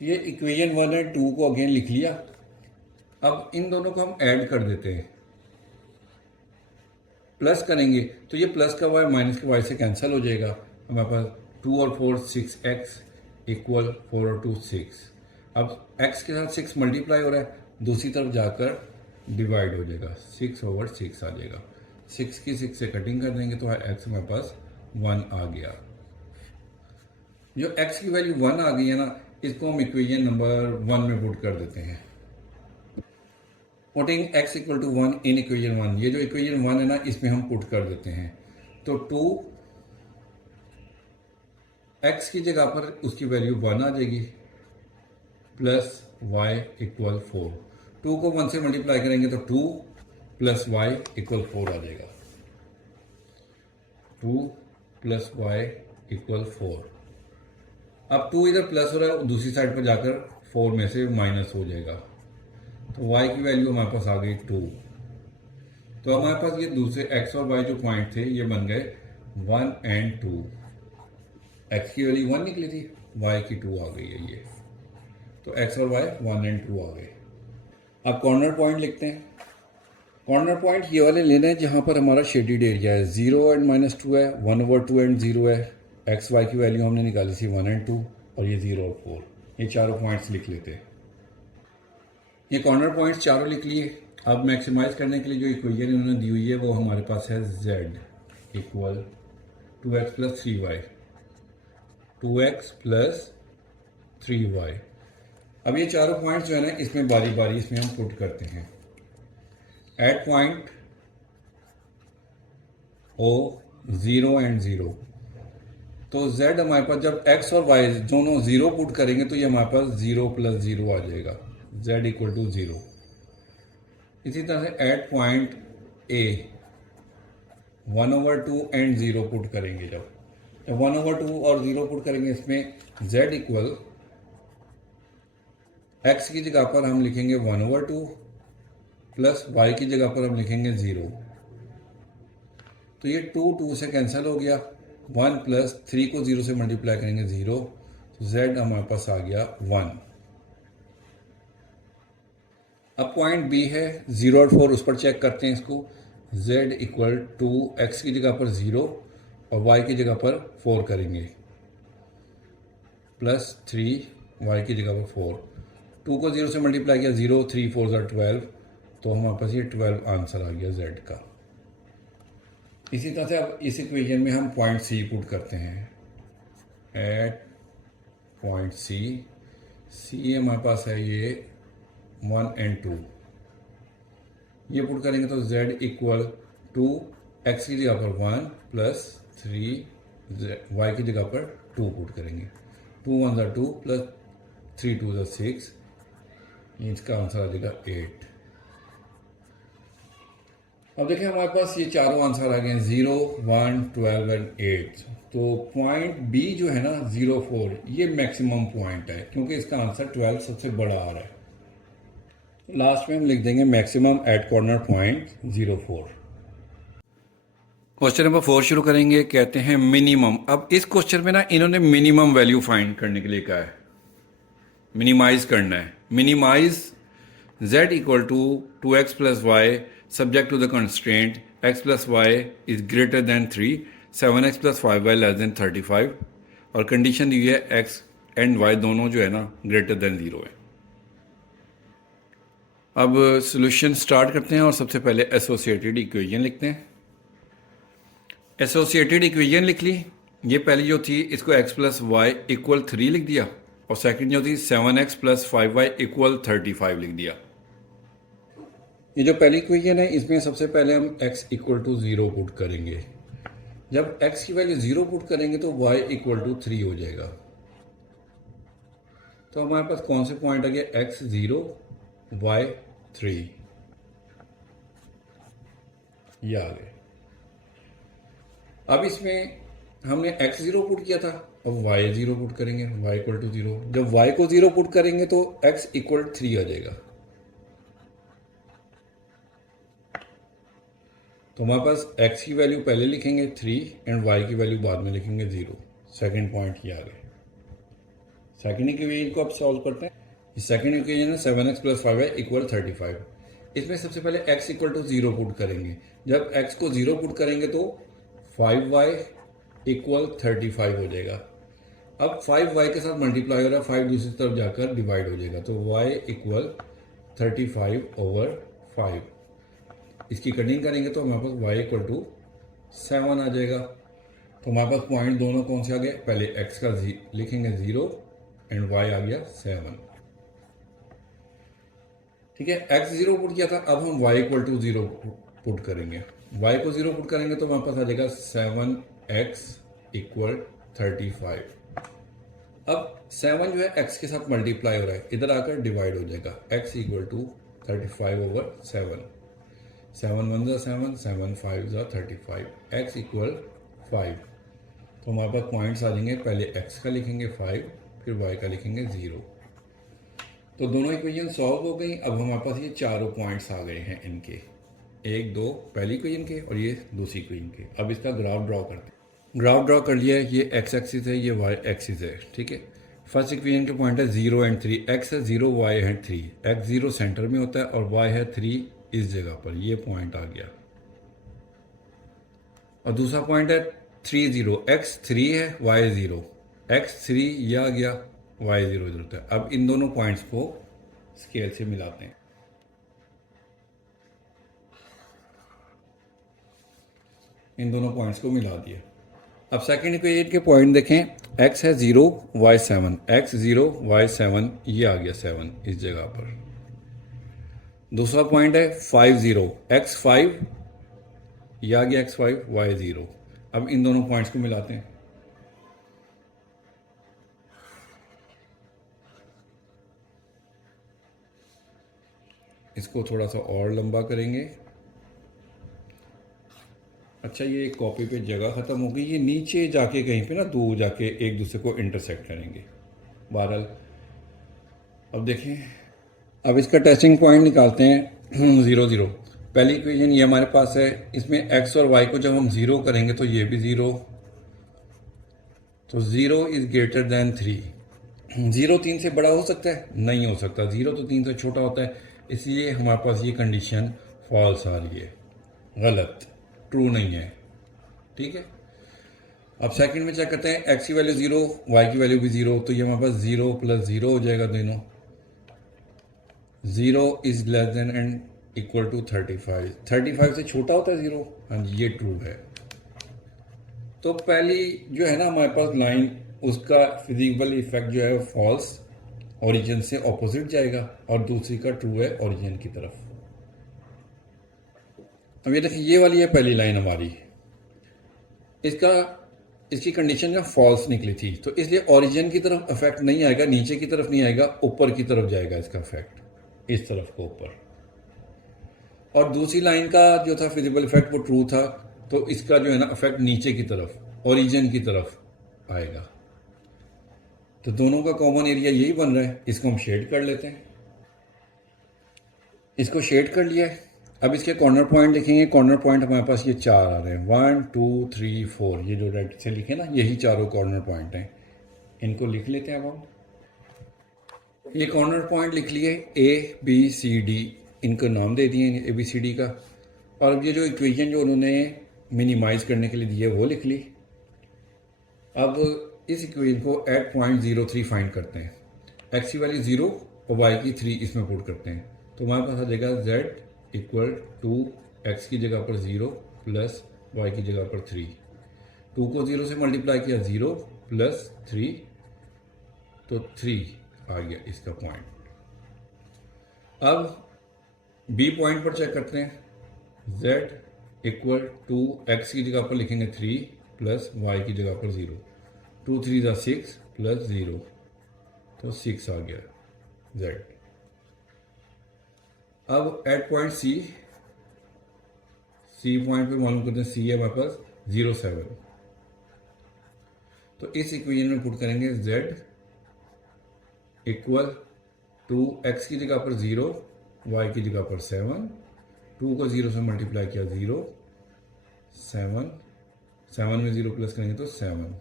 ये इक्वेशन 1 एंड 2 को अगेन लिख लिया। अब इन दोनों को हम ऐड कर देते हैं, प्लस करेंगे तो ये प्लस का वाई माइनस के वाई से कैंसिल हो जाएगा। हमारे पास 2 और 4 6x इक्वल 4 और 2 6। अब x के साथ 6 मल्टीप्लाई हो रहा है, दूसरी तरफ जाकर डिवाइड हो जाएगा, 6/6 आ जाएगा। 6 की 6 से कटिंग कर देंगे तो x हमारे पास 1 आ गया। जो x की वैल्यू 1 आ गई है ना, इसको हम इक्वेशन नंबर 1 में पुट कर देते हैं। Putting x equal to 1 in equation 1, ये जो इक्वेशन 1 है ना, इसमें हम पुट कर देते हैं। तो 2 x की जगह पर उसकी वैल्यू 1 आ जाएगी, प्लस y इक्वल 4। 2 को 1 से मल्टीप्लाई करेंगे तो 2 प्लस y इक्वल 4 आ जाएगा। 2 प्लस y इक्वल 4। अब 2 इधर प्लस हो रहा है, दूसरी साइड पर जाकर 4 में से माइनस हो जाएगा, तो y की वैल्यू हमारे पास आ गई 2। तो हमारे पास ये दूसरे x और y जो पॉइंट थे ये बन गए 1 एंड 2। x की वैल्यू 1 निकली थी, y की 2 आ गई है ये, तो x और y 1 एंड 2 आ गए। अब कॉर्नर पॉइंट लिखते हैं। कॉर्नर पॉइंट ये वाले लेने हैं जहाँ पर हमारा शेडेड एरिया है। 0 एंड -2 है, 1/2 एंड 0 है। एक्स वाई की वैल्यू हमने निकाली थी 1 एंड 2, और ये 0 और 4, ये चारों पॉइंट्स लिख लेते हैं। ये कॉर्नर पॉइंट्स चारों लिख लिए। अब मैक्सिमाइज करने के लिए जो इक्वेशन इन्होंने दी हुई है वो हमारे पास है z equal 2x plus 3y, 2x plus 3y। अब ये चारों पॉइंट्स जो है ना, इसमें बारी बारी इसमें हम पुट करते हैं। एट पॉइंट O 0 एंड 0, तो z हमारे पास जब x और y दोनों 0 पुट करेंगे तो ये हमारे पास 0 प्लस 0 आ जाएगा, z इक्वल टू 0। इसी तरह से at point A 1/2 and 0 put करेंगे, जब 1/2 और 0 पुट करेंगे इसमें z इक्वल x की जगह पर हम लिखेंगे 1/2 प्लस y की जगह पर हम लिखेंगे 0। तो ये 2 से कैंसिल हो गया, 1 प्लस 3 को 0 से मल्टीप्लाई करेंगे 0, तो z हमारे पास आ गया 1। अब पॉइंट B है 0 और 4, उस पर चेक करते हैं इसको। z इक्वल टू एक्स की जगह पर 0 और y की जगह पर 4 करेंगे, प्लस 3 y की जगह पर 4। 2 को 0 से मल्टीप्लाई किया, 0 3 4 ज़ा 12, तो हमारे पास ये 12 आंसर आ गया z का। इसी तरह से अब इस इक्वेशन में हम पॉइंट सी पुट करते हैं। एट पॉइंट सी हमारे पास है ये 1 and 2, ये पुट करेंगे तो z इक्वल टू एक्स की जगह पर 1 प्लस 3 y की जगह पर 2 पुट करेंगे। 2 1 ज़ा 2 प्लस 3 2 ज़ा 6, इसका आंसर आ जाएगा 8। अब देखिए हमारे पास ये चारों आंसर आ गए हैं 0 1 12 एंड 8। तो पॉइंट बी जो है ना 0 4, ये मैक्सिमम पॉइंट है क्योंकि इसका आंसर 12 सबसे बड़ा आ रहा है। लास्ट में हम लिख देंगे maximum at corner point 0 4। Question number 4 शुरू करेंगे। कहते हैं मिनिमम। अब इस क्वेश्चन में ना इन्होंने मिनिमम वैल्यू फाइंड करने के लिए कहा है, मिनिमाइज करना है। Minimize z equal to 2x plus y subject to the constraint x plus y is greater than 3, 7x plus 5y less than 35, और कंडीशन दी है x एंड y दोनों जो है ना ग्रेटर देन 0 है। अब सॉल्यूशन स्टार्ट करते हैं और सबसे पहले एसोसिएटेड इक्वेशन लिखते हैं। एसोसिएटेड इक्वेशन लिख ली। ये पहली जो थी इसको x प्लस वाई इक्वल 3 लिख दिया, और सेकंड जो थी 7x प्लस 5y इक्वल 35 लिख दिया। ये जो पहली इक्वेशन है इसमें सबसे पहले हम x इक्वल टू 0 पुट करेंगे। जब x की वैल्यू 0 पुट करेंगे तो y इक्वल टू 3 हो जाएगा। तो हमारे पास कौन से पॉइंट आ गया, x 0 y 3, ये आ गए। अब इसमें हमने x 0 पुट किया था, अब y 0 पुट करेंगे, y इक्वल टू 0। जब y को 0 पुट करेंगे तो x इक्वल 3 आ जाएगा। तो हमारे पास x की वैल्यू पहले लिखेंगे 3 एंड y की वैल्यू बाद में लिखेंगे 0। सेकंड पॉइंट ये आ गए। सेकंड इक्वेशन को अब सॉल्व करते हैं। सेकंड इक्वेशन है 7x प्लस 5y इक्वल 35। इसमें सबसे पहले x इक्वल टू 0 पुट करेंगे। जब x को 0 पुट करेंगे तो 5y इक्वल 35 हो जाएगा। अब 5y के साथ मल्टीप्लाई हो रहा है, 5 दूसरी तरफ जाकर डिवाइड हो जाएगा, तो y इक्वल 35 ओवर 5। इसकी कटिंग करेंगे तो हमारे पास y इक्वल टू 7 आ जाएगा। तो हमारे पास पॉइंट दोनों कौन से आ गए, पहले x का लिखेंगे 0 एंड y आ गया 7। ठीक है, x 0 पुट किया था, अब हम y इक्वल टू 0 पुट करेंगे। y को 0 पुट करेंगे तो हमारे पास आ जाएगा 7x इक्वल 35। अब 7 जो है x के साथ मल्टीप्लाई हो रहा है, इधर आकर डिवाइड हो जाएगा, x इक्वल टू 35 ओवर 7। 7 1 ज़ा 7, 7 5 ज़ा 35, x इक्वल 5। तो हमारे पास पॉइंट्स आ जाएंगे, पहले x का लिखेंगे 5, फिर y का लिखेंगे 0। तो दोनों इक्वेशन सॉल्व हो गई। अब हमारे पास ये चारों पॉइंट्स आ गए हैं इनके, 1 2 पहली इक्वेशन के और ये दूसरी इक्वेशन के। अब इसका ग्राफ ड्रॉ करते हैं। ग्राफ ड्रॉ कर लिया है, ये x एक्सिस है, ये y एक्सिस है। ठीक है, फर्स्ट इक्वेशन के पॉइंट है 0 एंड 3, x है 0, y है 3। x 0 सेंटर में होता है और y है 3 इस जगह पर, ये पॉइंट आ गया। और दूसरा पॉइंट है 3 0, x 3 है, y 0, x 3 ये आ गया, y 0 इधर होता है। अब इन दोनों पॉइंट्स को स्केल से मिलाते हैं। इन दोनों पॉइंट्स को मिला दिया। अब सेकंड इक्वेशन के पॉइंट देखें, x है 0, y 7, x 0, y 7, ये आ गया 7 इस जगह पर। दूसरा पॉइंट है 5 0, x 5, ये आ गया x 5, y 0। अब इन दोनों पॉइंट्स को मिलाते हैं। इसको थोड़ा सा और लंबा करेंगे। अच्छा, ये कॉपी पे जगह ख़त्म हो गई, ये नीचे जाके कहीं पे ना दूर जाके एक दूसरे को इंटरसेक्ट करेंगे। बहरहाल अब देखें, अब इसका टेस्टिंग पॉइंट निकालते हैं 0 0। पहली इक्वेशन ये हमारे पास है, इसमें x और y को जब हम 0 करेंगे तो ये भी 0, तो 0 इज़ ग्रेटर दैन 3। 0 3 से बड़ा हो सकता है? नहीं हो सकता, 0 तो 3 से छोटा होता है, इसलिए हमारे पास ये कंडीशन फॉल्स आ रही है। गलत, ट्रू नहीं है। ठीक है, अब सेकंड में चेक करते हैं, एक्स की वैल्यू 0, वाई की वैल्यू भी 0, तो ये हमारे पास 0 + 0 हो जाएगा दोनों। 0 is less than and equal to 35, 35 से छोटा होता है 0। हाँ जी, ये ट्रू है। तो पहली जो है ना हमारे पास लाइन, उसका फिजिकल इफेक्ट जो है फॉल्स, ओरिजिन से ऑपोजिट जाएगा, और दूसरी का ट्रू है ओरिजिन की तरफ। अब ये देखिए, ये वाली है पहली लाइन हमारी, इसकी कंडीशन जो फॉल्स निकली थी, तो इसलिए ओरिजिन की तरफ इफेक्ट नहीं आएगा, नीचे की तरफ नहीं आएगा, ऊपर की तरफ जाएगा इसका इफेक्ट, इस तरफ को ऊपर। और दूसरी लाइन का जो था फिजिबल इफेक्ट वो ट्रू था, तो इसका जो है ना इफेक्ट नीचे की तरफ, ओरिजिन की तरफ आएगा। तो दोनों का कॉमन एरिया यही बन रहा है। इसको हम शेड कर लेते हैं, इसको शेड कर लिया है। अब इसके कॉर्नर पॉइंट लिखेंगे, कॉर्नर पॉइंट हमारे पास ये 4 आ रहे हैं, 1 2 3 4, ये जो रेड से लिखे ना, यही चारों कॉर्नर पॉइंट हैं। इनको लिख लेते हैं अब हम। ये कॉर्नर पॉइंट लिख लिए, ए बी सी डी, इनको नाम दे दिए ए बी सी डी का। और अब ये जो इक्वेशन जो उन्होंने मिनिमाइज करने के लिए दी है वो लिख ली। अब इस इक्वेशन को एट पॉइंट 03 फाइंड करते हैं। एक्स की वैल्यू 0 और वाई की 3 इसमें पुट करते हैं, तो हमारे पास आ जाएगा z इक्वल टू एक्स की जगह पर 0 प्लस वाई की जगह पर 3। 2 को 0 से मल्टीप्लाई किया, 0 प्लस 3, तो 3 आ गया इसका पॉइंट। अब बी पॉइंट पर चेक करते हैं, z इक्वल टू एक्स की जगह पर लिखेंगे 3 प्लस वाई की जगह पर 0। 2 3 ज़ा 6 प्लस 0, तो 6 आ गया z। अब एट पॉइंट सी पॉइंट पे मालूम करते हैं, सी है हमारे पास 07। तो इस इक्वेशन में पुट करेंगे z इक्वल टू एक्स की जगह पर 0, वाई की जगह पर 7। 2 को 0 से मल्टीप्लाई किया, 0 7, 7 में 0 प्लस करेंगे तो 7,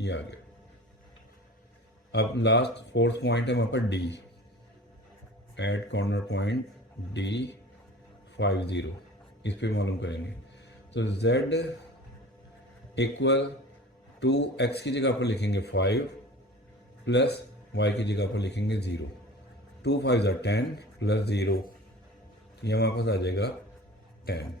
ये आ गया। अब लास्ट फोर्थ पॉइंट है वहाँ पर D, at corner point D 50, इस पे मालूम करेंगे। तो z इक्वल टू एक्स की जगह पर लिखेंगे 5 प्लस वाई की जगह पर लिखेंगे 0। 2 5 ज़ा 10 प्लस 0, ये हमारे पास आ जाएगा 10।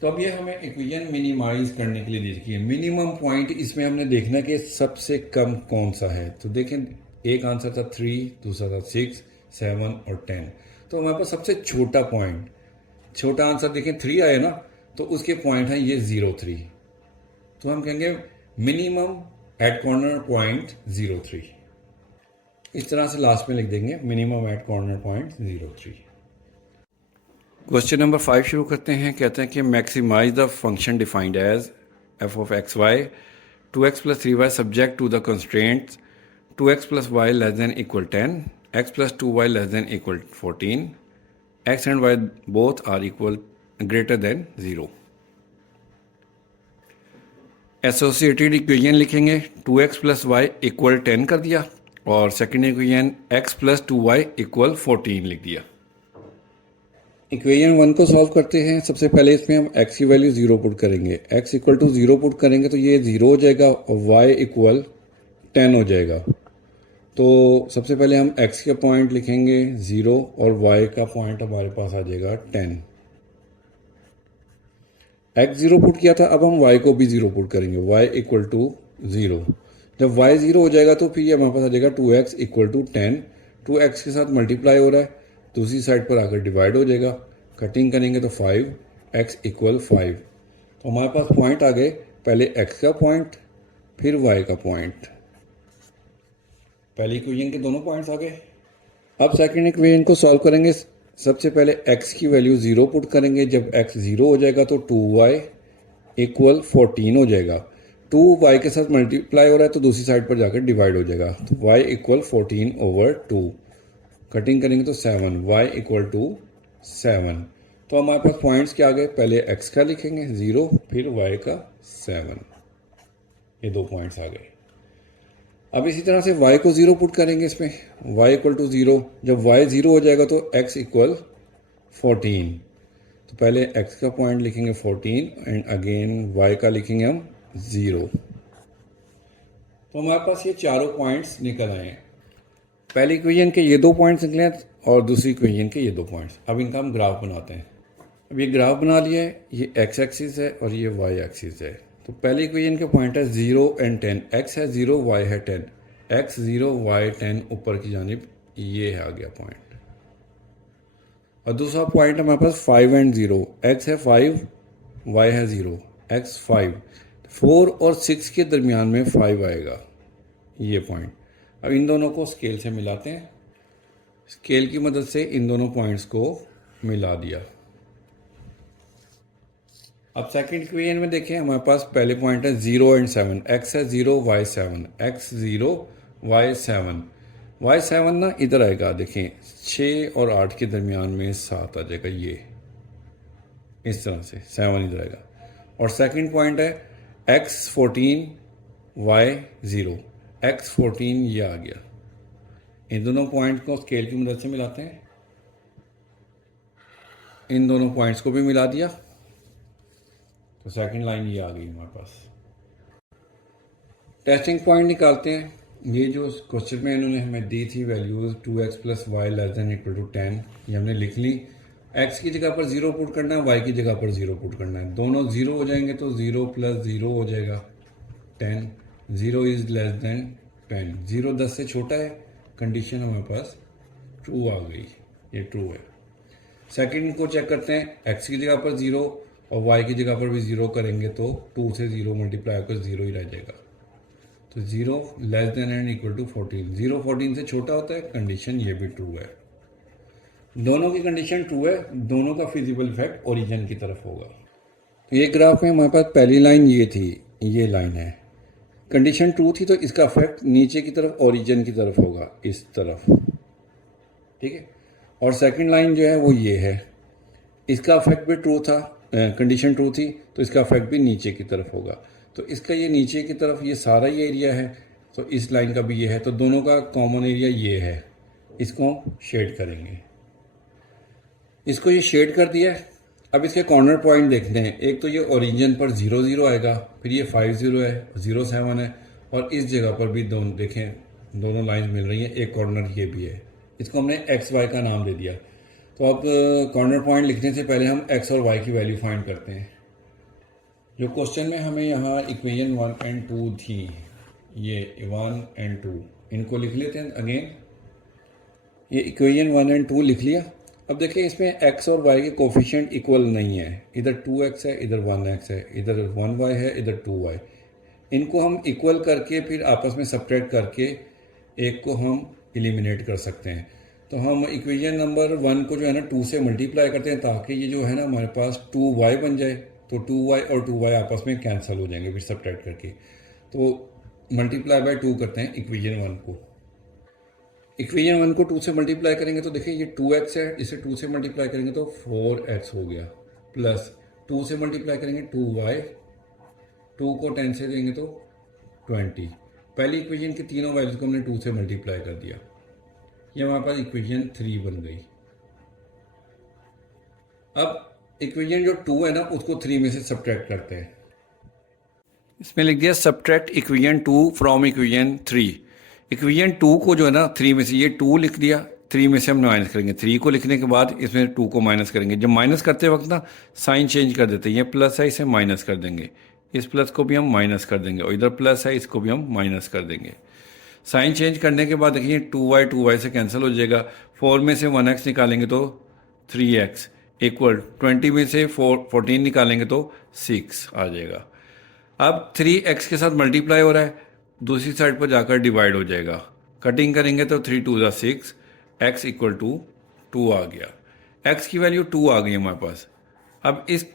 तो अब ये हमें इक्वेशन मिनिमाइज करने के लिए दी रखी है। मिनिमम पॉइंट इसमें हमने देखना कि सबसे कम कौन सा है। तो देखें, एक आंसर था 3, दूसरा था 6, 7 और 10। तो हमारे पास सबसे छोटा पॉइंट, छोटा आंसर देखें 3 आया ना, तो उसके पॉइंट है ये 03। तो हम कहेंगे मिनिमम एट कॉर्नर पॉइंट 03। इस तरह से लास्ट में लिख देंगे minimum at corner point 03। Question number 5 शुरू करते हैं। कहते हैं कि maximize the function defined as f of x y 2x plus 3y subject to the constraints 2x plus y less than equal 10, x plus 2y less than equal 14, x and y both are equal greater than 0। Associated equation लिखेंगे, 2x plus y equal 10 कर दिया, और second equation x plus 2y equal 14 लिख दिया। Equation 1 को solve करते हैं। सबसे पहले इसमें हम x की वैल्यू 0 पुट करेंगे, x इक्वल टू 0 पुट करेंगे तो ये 0 हो जाएगा और y इक्वल 10 हो जाएगा। तो सबसे पहले हम x के पॉइंट लिखेंगे 0 और y का पॉइंट हमारे पास आ जाएगा 10। x 0 पुट किया था, अब हम y को भी 0 पुट करेंगे, y इक्वल टू 0। जब y 0 हो जाएगा तो फिर ये हमारे पास आ जाएगा 2x इक्वल टू 10। 2x के साथ मल्टीप्लाई हो रहा है, दूसरी साइड पर आकर डिवाइड हो जाएगा, कटिंग करेंगे तो 5x इक्वल 5। तो हमारे पास पॉइंट आ गए, पहले x का पॉइंट फिर y का पॉइंट। पहली इक्वेशन के दोनों पॉइंट्स आ गए। अब सेकंड इक्वेशन को सॉल्व करेंगे। सबसे पहले x की वैल्यू 0 पुट करेंगे, जब x 0 हो जाएगा तो 2y इक्वल 14 हो जाएगा। 2y के साथ मल्टीप्लाई हो रहा है तो दूसरी साइड पर जाकर डिवाइड हो जाएगा, तो y इक्वल 14 ओवर 2। कटिंग करेंगे तो 7, y इक्वल टू 7। तो हमारे पास पॉइंट्स क्या आ गए, पहले x का लिखेंगे 0 फिर y का 7, ये दो पॉइंट्स आ गए। अब इसी तरह से y को 0 पुट करेंगे इसमें, y इक्वल टू 0। जब y 0 हो जाएगा तो x इक्वल 14। तो पहले x का पॉइंट लिखेंगे 14 एंड अगेन y का लिखेंगे हम 0। तो हमारे पास ये चारों पॉइंट्स निकल आए हैं। पहली इक्वेशन के ये 2 पॉइंट्स निकले हैं और दूसरी इक्वेशन के ये 2 पॉइंट्स। अब इनका हम ग्राफ बनाते हैं। अब ये ग्राफ बना लिया है, ये x एक्सिस है और ये y एक्सिस है। तो पहली इक्वेशन के पॉइंट है 0 एंड 10, x है 0, y है 10, x 0 y 10 ऊपर की जानिब ये है आ गया पॉइंट। और दूसरा पॉइंट है हमारे पास 5 एंड 0, x है 5, y है 0, x 5, 4 और 6 के दरमियान में 5 आएगा ये पॉइंट। अब इन दोनों को स्केल से मिलाते हैं। स्केल की मदद से इन दोनों पॉइंट्स को मिला दिया। अब सेकंड इक्वेशन में देखें, हमारे पास पहले पॉइंट है 0 एंड 7, x है 0 y 7, x 0 y 7, y 7 ना इधर आएगा, देखें 6 और 8 के दरमियान में 7 आ जाएगा, ये इस तरह से 7 इधर आएगा। और सेकंड पॉइंट है x 14 y 0, x 14 ये आ गया। इन दोनों पॉइंट को स्केल की मदद से मिलाते हैं। इन दोनों पॉइंट्स को भी मिला दिया तो सेकंड लाइन ये आ गई हमारे पास। टेस्टिंग पॉइंट निकालते हैं। ये जो क्वेश्चन में इन्होंने हमें दी थी values 2x plus Y less than equal to 10, ये हमने लिख ली। x की जगह पर 0 पुट करना है, y की जगह पर 0 पुट करना है। दोनों 0 हो जाएंगे तो 0 प्लस 0 हो जाएगा 10, 0 इज लेस देन 10, 0 10 से छोटा है। कंडीशन हमारे पास ट्रू आ गई, ये ट्रू है। सेकंड को चेक करते हैं, x की जगह पर 0 और y की जगह पर भी 0 करेंगे तो 2 से 0 मल्टीप्लाई होकर 0 ही रह जाएगा। तो 0 less than and equal to 14, 0 14 से छोटा होता है। कंडीशन ये भी ट्रू है। दोनों की कंडीशन ट्रू है, दोनों का फिजिबल इफेक्ट ओरिजिन की तरफ होगा। तो ये ग्राफ में हमारे पास पहली लाइन ये थी, ये लाइन है, कंडीशन ट्रू थी तो इसका इफेक्ट नीचे की तरफ ओरिजिन की तरफ होगा, इस तरफ, ठीक है। और सेकंड लाइन जो है वो ये है, इसका इफेक्ट भी ट्रू था, कंडीशन ट्रू थी तो इसका इफेक्ट भी नीचे की तरफ होगा। तो इसका ये नीचे की तरफ ये सारा ये एरिया है, तो इस लाइन का भी ये है, तो दोनों का कॉमन एरिया ये है। इसको शेड करेंगे, इसको ये शेड कर दिया है। अब इसके कॉर्नर पॉइंट देखते हैं। एक तो ये ओरिजिन पर 0 0 आएगा, फिर ये 5 0 है, 0 7 है, और इस जगह पर भी दोनों देखें, दोनों लाइन मिल रही हैं, एक कॉर्नर ये भी है। इसको हमने एक्स वाई का नाम दे दिया। तो अब कॉर्नर पॉइंट लिखने से पहले हम एक्स और वाई की वैल्यू फाइंड करते हैं। जो क्वेश्चन में हमें यहाँ इक्वेशन 1 एंड 2 थी, ये 1 एंड 2, इनको लिख लेते हैं अगेन। ये इक्वेशन 1 एंड 2 लिख लिया। अब देखिए इसमें x और y के कोफिशिएंट इक्वल नहीं है, इधर 2x है, इधर 1x है, इधर 1y है, इधर 2y। इनको हम इक्वल करके फिर आपस में सब्ट्रैक्ट करके एक को हम एलिमिनेट कर सकते हैं। तो हम इक्वेशन नंबर 1 को जो है ना 2 से मल्टीप्लाई करते हैं ताकि ये जो है ना हमारे पास 2y बन जाए। तो 2y और 2y आपस में कैंसिल हो जाएंगे फिर सब्ट्रैक्ट करके। तो मल्टीप्लाई बाय 2 करते हैं इक्वेशन 1 को। इक्वेशन 1 को 2 से मल्टीप्लाई करेंगे तो देखिए ये 2x है, इसे 2 से मल्टीप्लाई करेंगे तो 4x हो गया, प्लस 2 से मल्टीप्लाई करेंगे 2y, 2 को 10 से देंगे तो 20। पहली इक्वेशन की तीनों वैल्यूज को हमने 2 से मल्टीप्लाई कर दिया, ये हमारे पास इक्वेशन 3 बन गई। अब इक्वेशन जो 2 है ना उसको 3 में से सब्ट्रैक्ट करते हैं। इसमें लिख दिया subtract equation 2 from equation 3। Equation 2 को जो है ना 3 में से ये 2 लिख दिया, 3 में से हम माइनस करेंगे। 3 को लिखने के बाद इसमें 2 को माइनस करेंगे। जब माइनस करते वक्त ना साइन चेंज कर देते हैं, ये प्लस है इसे माइनस कर देंगे, इस प्लस को भी हम माइनस कर देंगे, और इधर प्लस है इसको भी हम माइनस कर देंगे। साइन चेंज करने के बाद देखिए 2y से कैंसिल हो जाएगा। 4 में से 1x निकालेंगे तो 3x इक्वल 20 में से 14 निकालेंगे तो 6 आ जाएगा। अब 3x के साथ मल्टीप्लाई हो रहा है, दूसरी साइड पर जाकर डिवाइड हो जाएगा। कटिंग करेंगे तो 3 2 ज़ा 6, x इक्वल टू 2 आ गया। x की वैल्यू 2 आ गई हमारे पास। अब इस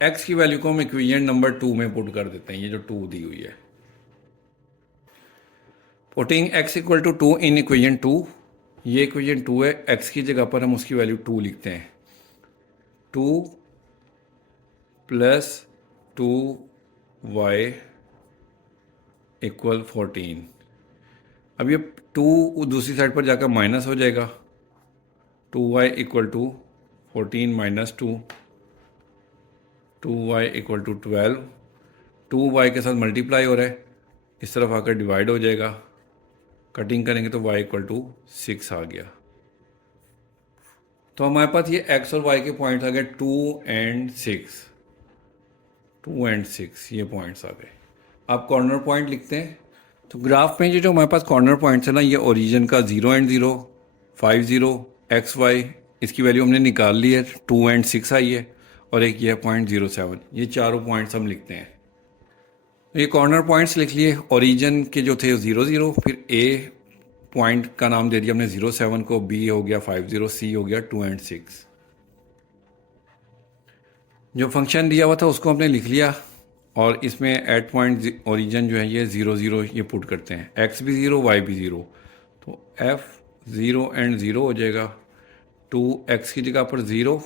x की वैल्यू को हम इक्वेशन नंबर 2 में पुट कर देते हैं, ये जो 2 दी हुई है। Putting x equal to 2 in equation 2, ये इक्वेशन 2 है, x की जगह पर हम उसकी वैल्यू 2 लिखते हैं। 2 प्लस 2y इक्वल 14, अब ये 2 दूसरी साइड पर जाकर माइनस हो जाएगा, 2y equal to 14 minus 2, 2y equal to 12, 2y के साथ मल्टीप्लाई हो रहा है, इस तरफ आकर डिवाइड हो जाएगा, कटिंग करेंगे तो y इक्वल टू 6 आ गया। तो हमारे पास ये x और y के पॉइंट्स आ गए 2 एंड 6, 2 एंड 6 ये पॉइंट्स आ गए। आप कॉर्नर पॉइंट लिखते हैं, तो ग्राफ में ये जो हमारे पास कॉर्नर पॉइंट्स है ना, ये ओरिजिन का 0 एंड 0, 5 0, एक्स वाई, इसकी वैल्यू हमने निकाल ली है, 2 एंड 6 आई है, और एक ये है 0.07, ये चारों पॉइंट्स हम लिखते हैं। तो ये कॉर्नर पॉइंट्स लिख लिए, ओरिजिन के जो थे 0 0, फिर ए पॉइंट का नाम दे दिया हमने 07 को, बी हो गया 5 0, सी हो गया 2 एंड 6। जो फंक्शन दिया हुआ था उसको हमने लिख लिया, और इसमें एट पॉइंट ओरिजिन जो है ये 0 0 ये पुट करते हैं, एक्स भी 0 वाई भी 0, तो एफ 0 एंड 0 हो जाएगा, 2 एक्स की जगह पर 0,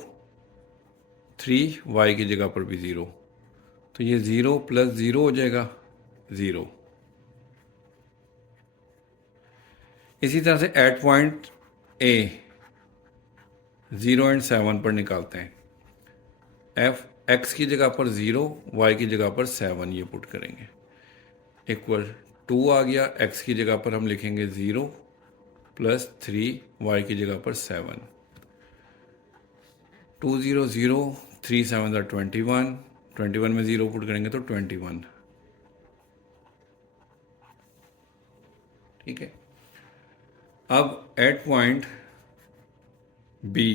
3 वाई की जगह पर भी 0, तो ये 0 प्लस 0 हो जाएगा 0। इसी तरह से एट पॉइंट ए 0 एंड 7 पर निकालते हैं, एफ एक्स की जगह पर 0, वाई की जगह पर 7 ये पुट करेंगे, इक्वल 2 आ गया, एक्स की जगह पर हम लिखेंगे 0 प्लस 3, वाई की जगह पर 7, 2 0 0, 3 7 21, 21 में 0 पुट करेंगे तो 21। ठीक है, अब एट पॉइंट बी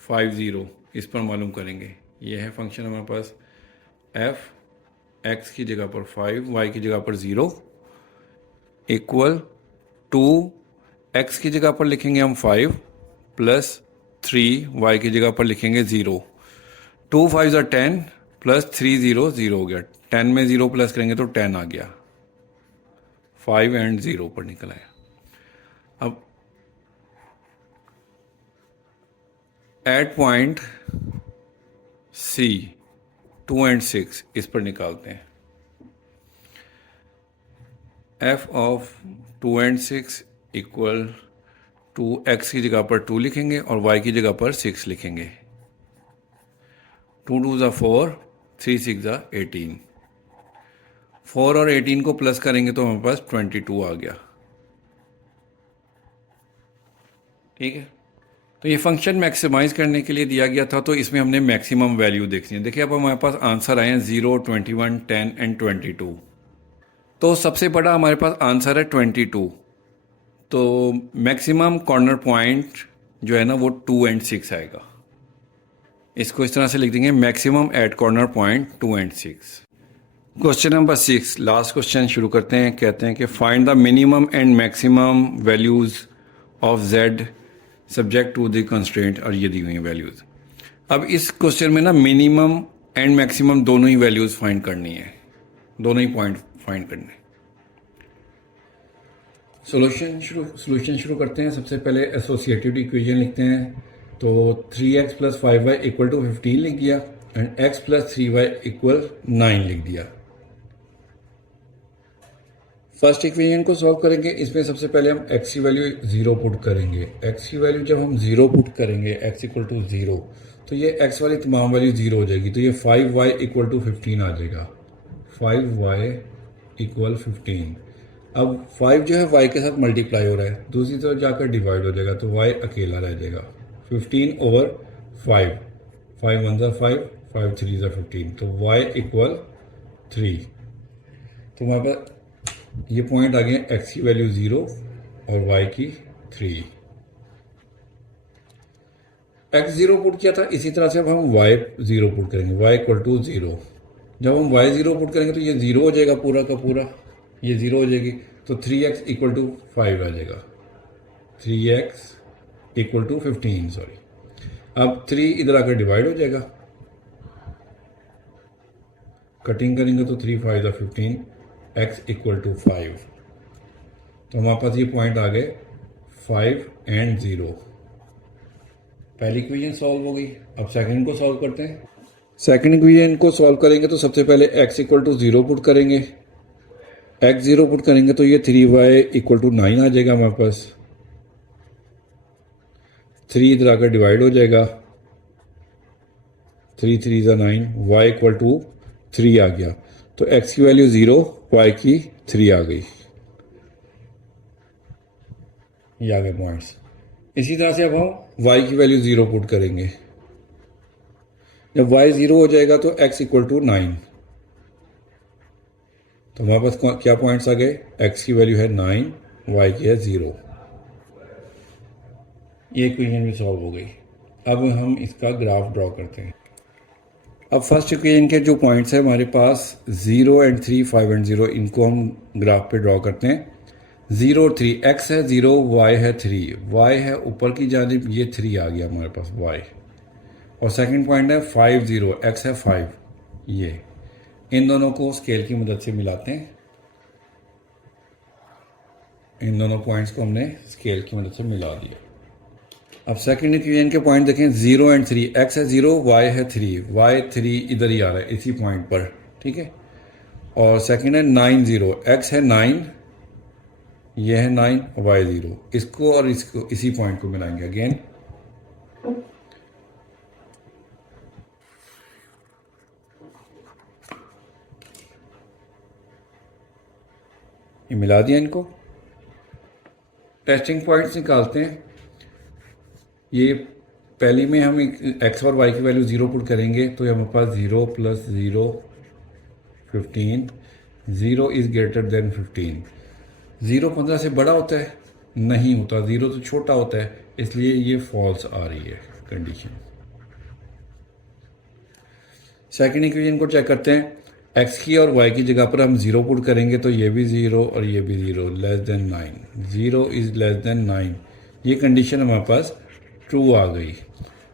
5 0 इस पर मालूम करेंगे, ये है फंक्शन हमारे पास, एफ एक्स की जगह पर 5, वाई की जगह पर 0, इक्वल 2 एक्स की जगह पर लिखेंगे हम 5 प्लस 3, वाई की जगह पर लिखेंगे 0, 2 5 10 प्लस 3 0 0 हो गया, 10 में 0 प्लस करेंगे तो 10 आ गया, 5 एंड 0 पर निकल आया। अब एट पॉइंट सी 2 एंड 6 इस पर निकालते हैं, F of 2 and 6 equal 2 x की जगह पर 2 लिखेंगे और वाई की जगह पर 6 लिखेंगे, 2 2 4, 3 6 18, 4 और 18 को प्लस करेंगे तो हमारे पास 22 आ गया। ठीक है, तो ये फंक्शन मैक्सिमाइज करने के लिए दिया गया था, तो इसमें हमने मैक्सिमम वैल्यू देखनी है। देखिए अब हमारे पास आंसर आए हैं 0, 21, 10 एंड 22। तो सबसे बड़ा हमारे पास आंसर है 22, तो मैक्सिमम कॉर्नर पॉइंट जो है ना वो 2 एंड 6 आएगा। इसको इस तरह से लिख देंगे, maximum at corner point 2 and 6। Question number 6, last question शुरू करते हैं। कहते हैं कि find the minimum and maximum values of z subject to the constraint, और ये दी हुई हैं वैल्यूज। अब इस क्वेश्चन में ना मिनिमम एंड मैक्सिमम दोनों ही वैल्यूज फाइंड करनी है, दोनों ही पॉइंट फाइंड करने हैं। सोल्यूशन शुरू करते हैं। सबसे पहले एसोसिएटिव इक्वेशन लिखते हैं, तो 3x plus 5y equal to 15 लिख दिया, and x plus 3y equal 9 लिख दिया। फर्स्ट इक्वेशन को सॉल्व करेंगे। इसमें सबसे पहले हम x की वैल्यू 0 पुट करेंगे। x की वैल्यू जब हम 0 पुट करेंगे, x इक्वल टू 0, तो ये x वाली तमाम वैल्यू 0 हो जाएगी, तो ये 5y इक्वल टू 15 आ जाएगा, 5y इक्वल 15। अब 5 जो है y के साथ मल्टीप्लाई हो रहा है, दूसरी तरफ जाकर डिवाइड हो जाएगा, तो y अकेला रह जाएगा, 15 ओवर 5, 5 1 5, 5 3 15, तो y इक्वल 3। तो हमारे पास ये पॉइंट आ गए, x की वैल्यू 0 और y की 3। x 0 पुट किया था, इसी तरह से अब हम y 0 पुट करेंगे, y इक्वल टू 0। जब हम y 0 पुट करेंगे तो ये 0 हो जाएगा पूरा का पूरा, ये 0 हो जाएगी, तो 3x इक्वल टू 5 आ जाएगा, 3x इक्वल टू 15, सॉरी। अब 3 इधर आकर डिवाइड हो जाएगा, कटिंग करेंगे तो 3 5 15, x इक्वल टू 5। तो हमारे पास ये पॉइंट आ गए 5 एंड 0। पहली इक्वेशन सॉल्व हो गई। अब सेकंड को सॉल्व करते हैं। सेकंड इक्वेशन को सॉल्व करेंगे तो सबसे पहले x इक्वल टू 0 पुट करेंगे, एक्स 0 पुट करेंगे तो ये 3y इक्वल टू 9 आ जाएगा हमारे पास। 3 इधर आकर डिवाइड हो जाएगा, 3 3 ज़ा 9, y इक्वल टू 3 आ गया। तो x की वैल्यू 0, y की 3 आ गई। ये आ गए पॉइंट्स। इसी तरह से अब हम y की वैल्यू 0 पुट करेंगे। जब y 0 हो जाएगा तो x इक्वल टू 9। तो हमारे पास क्या पॉइंट्स आ गए? x की वैल्यू है 9, y की है 0। ये इक्वेशन भी सॉल्व हो गई। अब हम इसका ग्राफ ड्रॉ करते हैं। अब फर्स्ट इक्वेशन के जो पॉइंट्स है हमारे पास 0 एंड 3, 5 एंड 0, इनको हम ग्राफ पे ड्रॉ करते हैं। 0 और 3, x है 0, y है 3, y है ऊपर की जानिब, ये 3 आ गया हमारे पास y। और सेकंड पॉइंट है 5 0, x है 5, ये। इन दोनों को स्केल की मदद से मिलाते हैं। इन दोनों पॉइंट्स को हमने स्केल की मदद से मिला दिया। अब सेकंड इक्वेशन के पॉइंट देखें, 0 एंड 3, x है 0, y है 3, y 3 इधर ही आ रहा है इसी पॉइंट पर, ठीक है। और सेकंड है 9 0, x है 9, ये है 9, y 0। इसको और इसको इसी पॉइंट को मिलाएंगे अगेन। ये मिला दिया इनको। टेस्टिंग पॉइंट्स निकालते हैं। ये पहली में हम x और y की वैल्यू 0 पुट करेंगे तो हमारे पास 0 + 0 15, 0 इज़ ग्रेटर देन 15। 0 15 से बड़ा होता है? नहीं होता, 0 तो छोटा होता है, इसलिए ये फॉल्स आ रही है कंडीशन। सेकंड इक्वेशन को चेक करते हैं। x की और y की जगह पर हम 0 पुट करेंगे तो ये भी 0 और ये भी 0, less then 9। 0 is less than 9, ये कंडीशन हमारे पास ट्रू आ गई।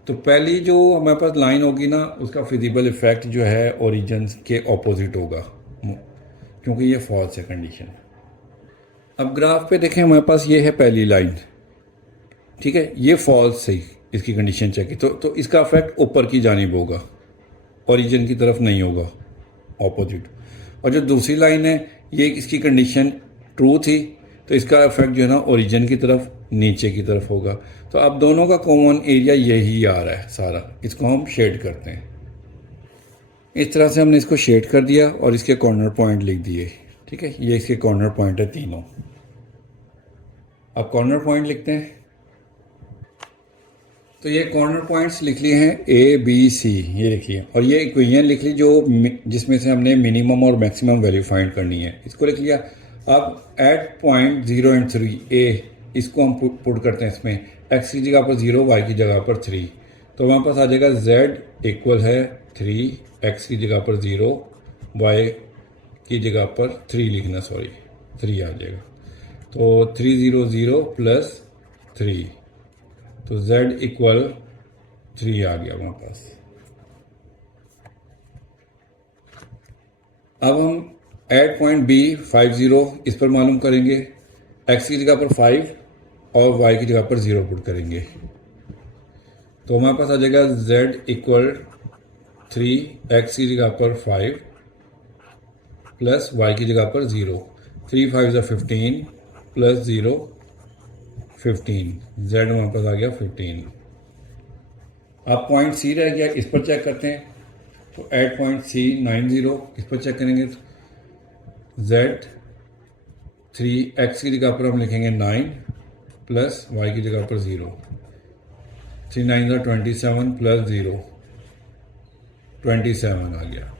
तो पहली जो हमारे पास लाइन होगी ना, उसका फिजिबल इफेक्ट जो है ओरिजिन के ऑपोजिट होगा, क्योंकि ये फॉल्स है कंडीशन। अब ग्राफ पे देखें, हमारे पास ये है पहली लाइन, ठीक है, ये फॉल्स सही, इसकी कंडीशन चेक की तो इसका इफेक्ट ऊपर की जानिब होगा, ओरिजिन की तरफ नहीं होगा, ऑपोजिट। और जो दूसरी लाइन है, ये इसकी कंडीशन ट्रू थी, तो इसका इफेक्ट जो है ना ओरिजिन की तरफ, नीचे की तरफ होगा। तो अब दोनों का कॉमन एरिया यही आ रहा है सारा। इसको हम शेड करते हैं। इस तरह से हमने इसको शेड कर दिया और इसके कॉर्नर पॉइंट लिख दिए, ठीक है। ये इसके कॉर्नर पॉइंट है तीनों। अब कॉर्नर पॉइंट लिखते हैं। तो ये कॉर्नर पॉइंट्स लिख लिए हैं ABC, ये लिख लिए। और ये इक्वेशन लिख ली जो जिसमें से हमने मिनिमम और मैक्सिमम वैल्यू फाइंड करनी है, इसको लिख लिया। अब एट पॉइंट 0 एंड 3 A, इसको हम पुट करते हैं इसमें। x की जगह पर 0, y की जगह पर 3, तो हमारे पास आ जाएगा z इक्वल है 3, x की जगह पर 0, y की जगह पर 3 लिखना, सॉरी 3 आ जाएगा। तो 3 0 0 प्लस 3, तो z इक्वल 3 आ गया हमारे पास। अब हम एट पॉइंट B 5 0 इस पर मालूम करेंगे। x की जगह पर 5 और y की जगह पर 0 पुट करेंगे, तो हमारे पास आ जाएगा z इक्वल 3, x की जगह पर 5 प्लस y की जगह पर 0। 3 5 = 15 प्लस 0 15, z हमारे पास आ गया 15। अब पॉइंट C रह गया, इस पर चेक करते हैं। तो एट पॉइंट C 9 0, इस पर चेक करेंगे तो z 3, x की जगह पर हम लिखेंगे 9 प्लस y की जगह पर 0। 3 9 = 27 प्लस 0, 27 आ गया।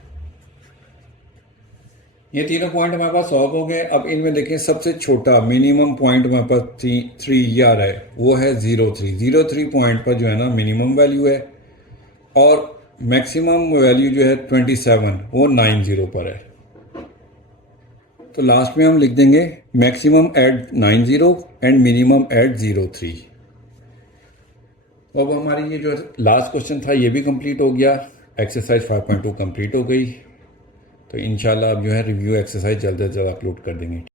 ये तीनों पॉइंट हमारे पास सॉल्व हो गए। अब इनमें देखें, सबसे छोटा मिनिमम पॉइंट हमारे पास 3 ये आ रहा है, वो है 03। 03 पॉइंट पर जो है ना मिनिमम वैल्यू है, और मैक्सिमम वैल्यू जो है 27, वो 90 पर है। तो लास्ट में हम लिख देंगे maximum at 90 and minimum at 03। तो अब हमारी ये जो लास्ट क्वेश्चन था ये भी कंप्लीट हो गया। एक्सरसाइज 5.2 कंप्लीट हो गई। तो इंशाल्लाह अब जो है रिव्यू एक्सरसाइज जल्द से जल्द अपलोड कर देंगे।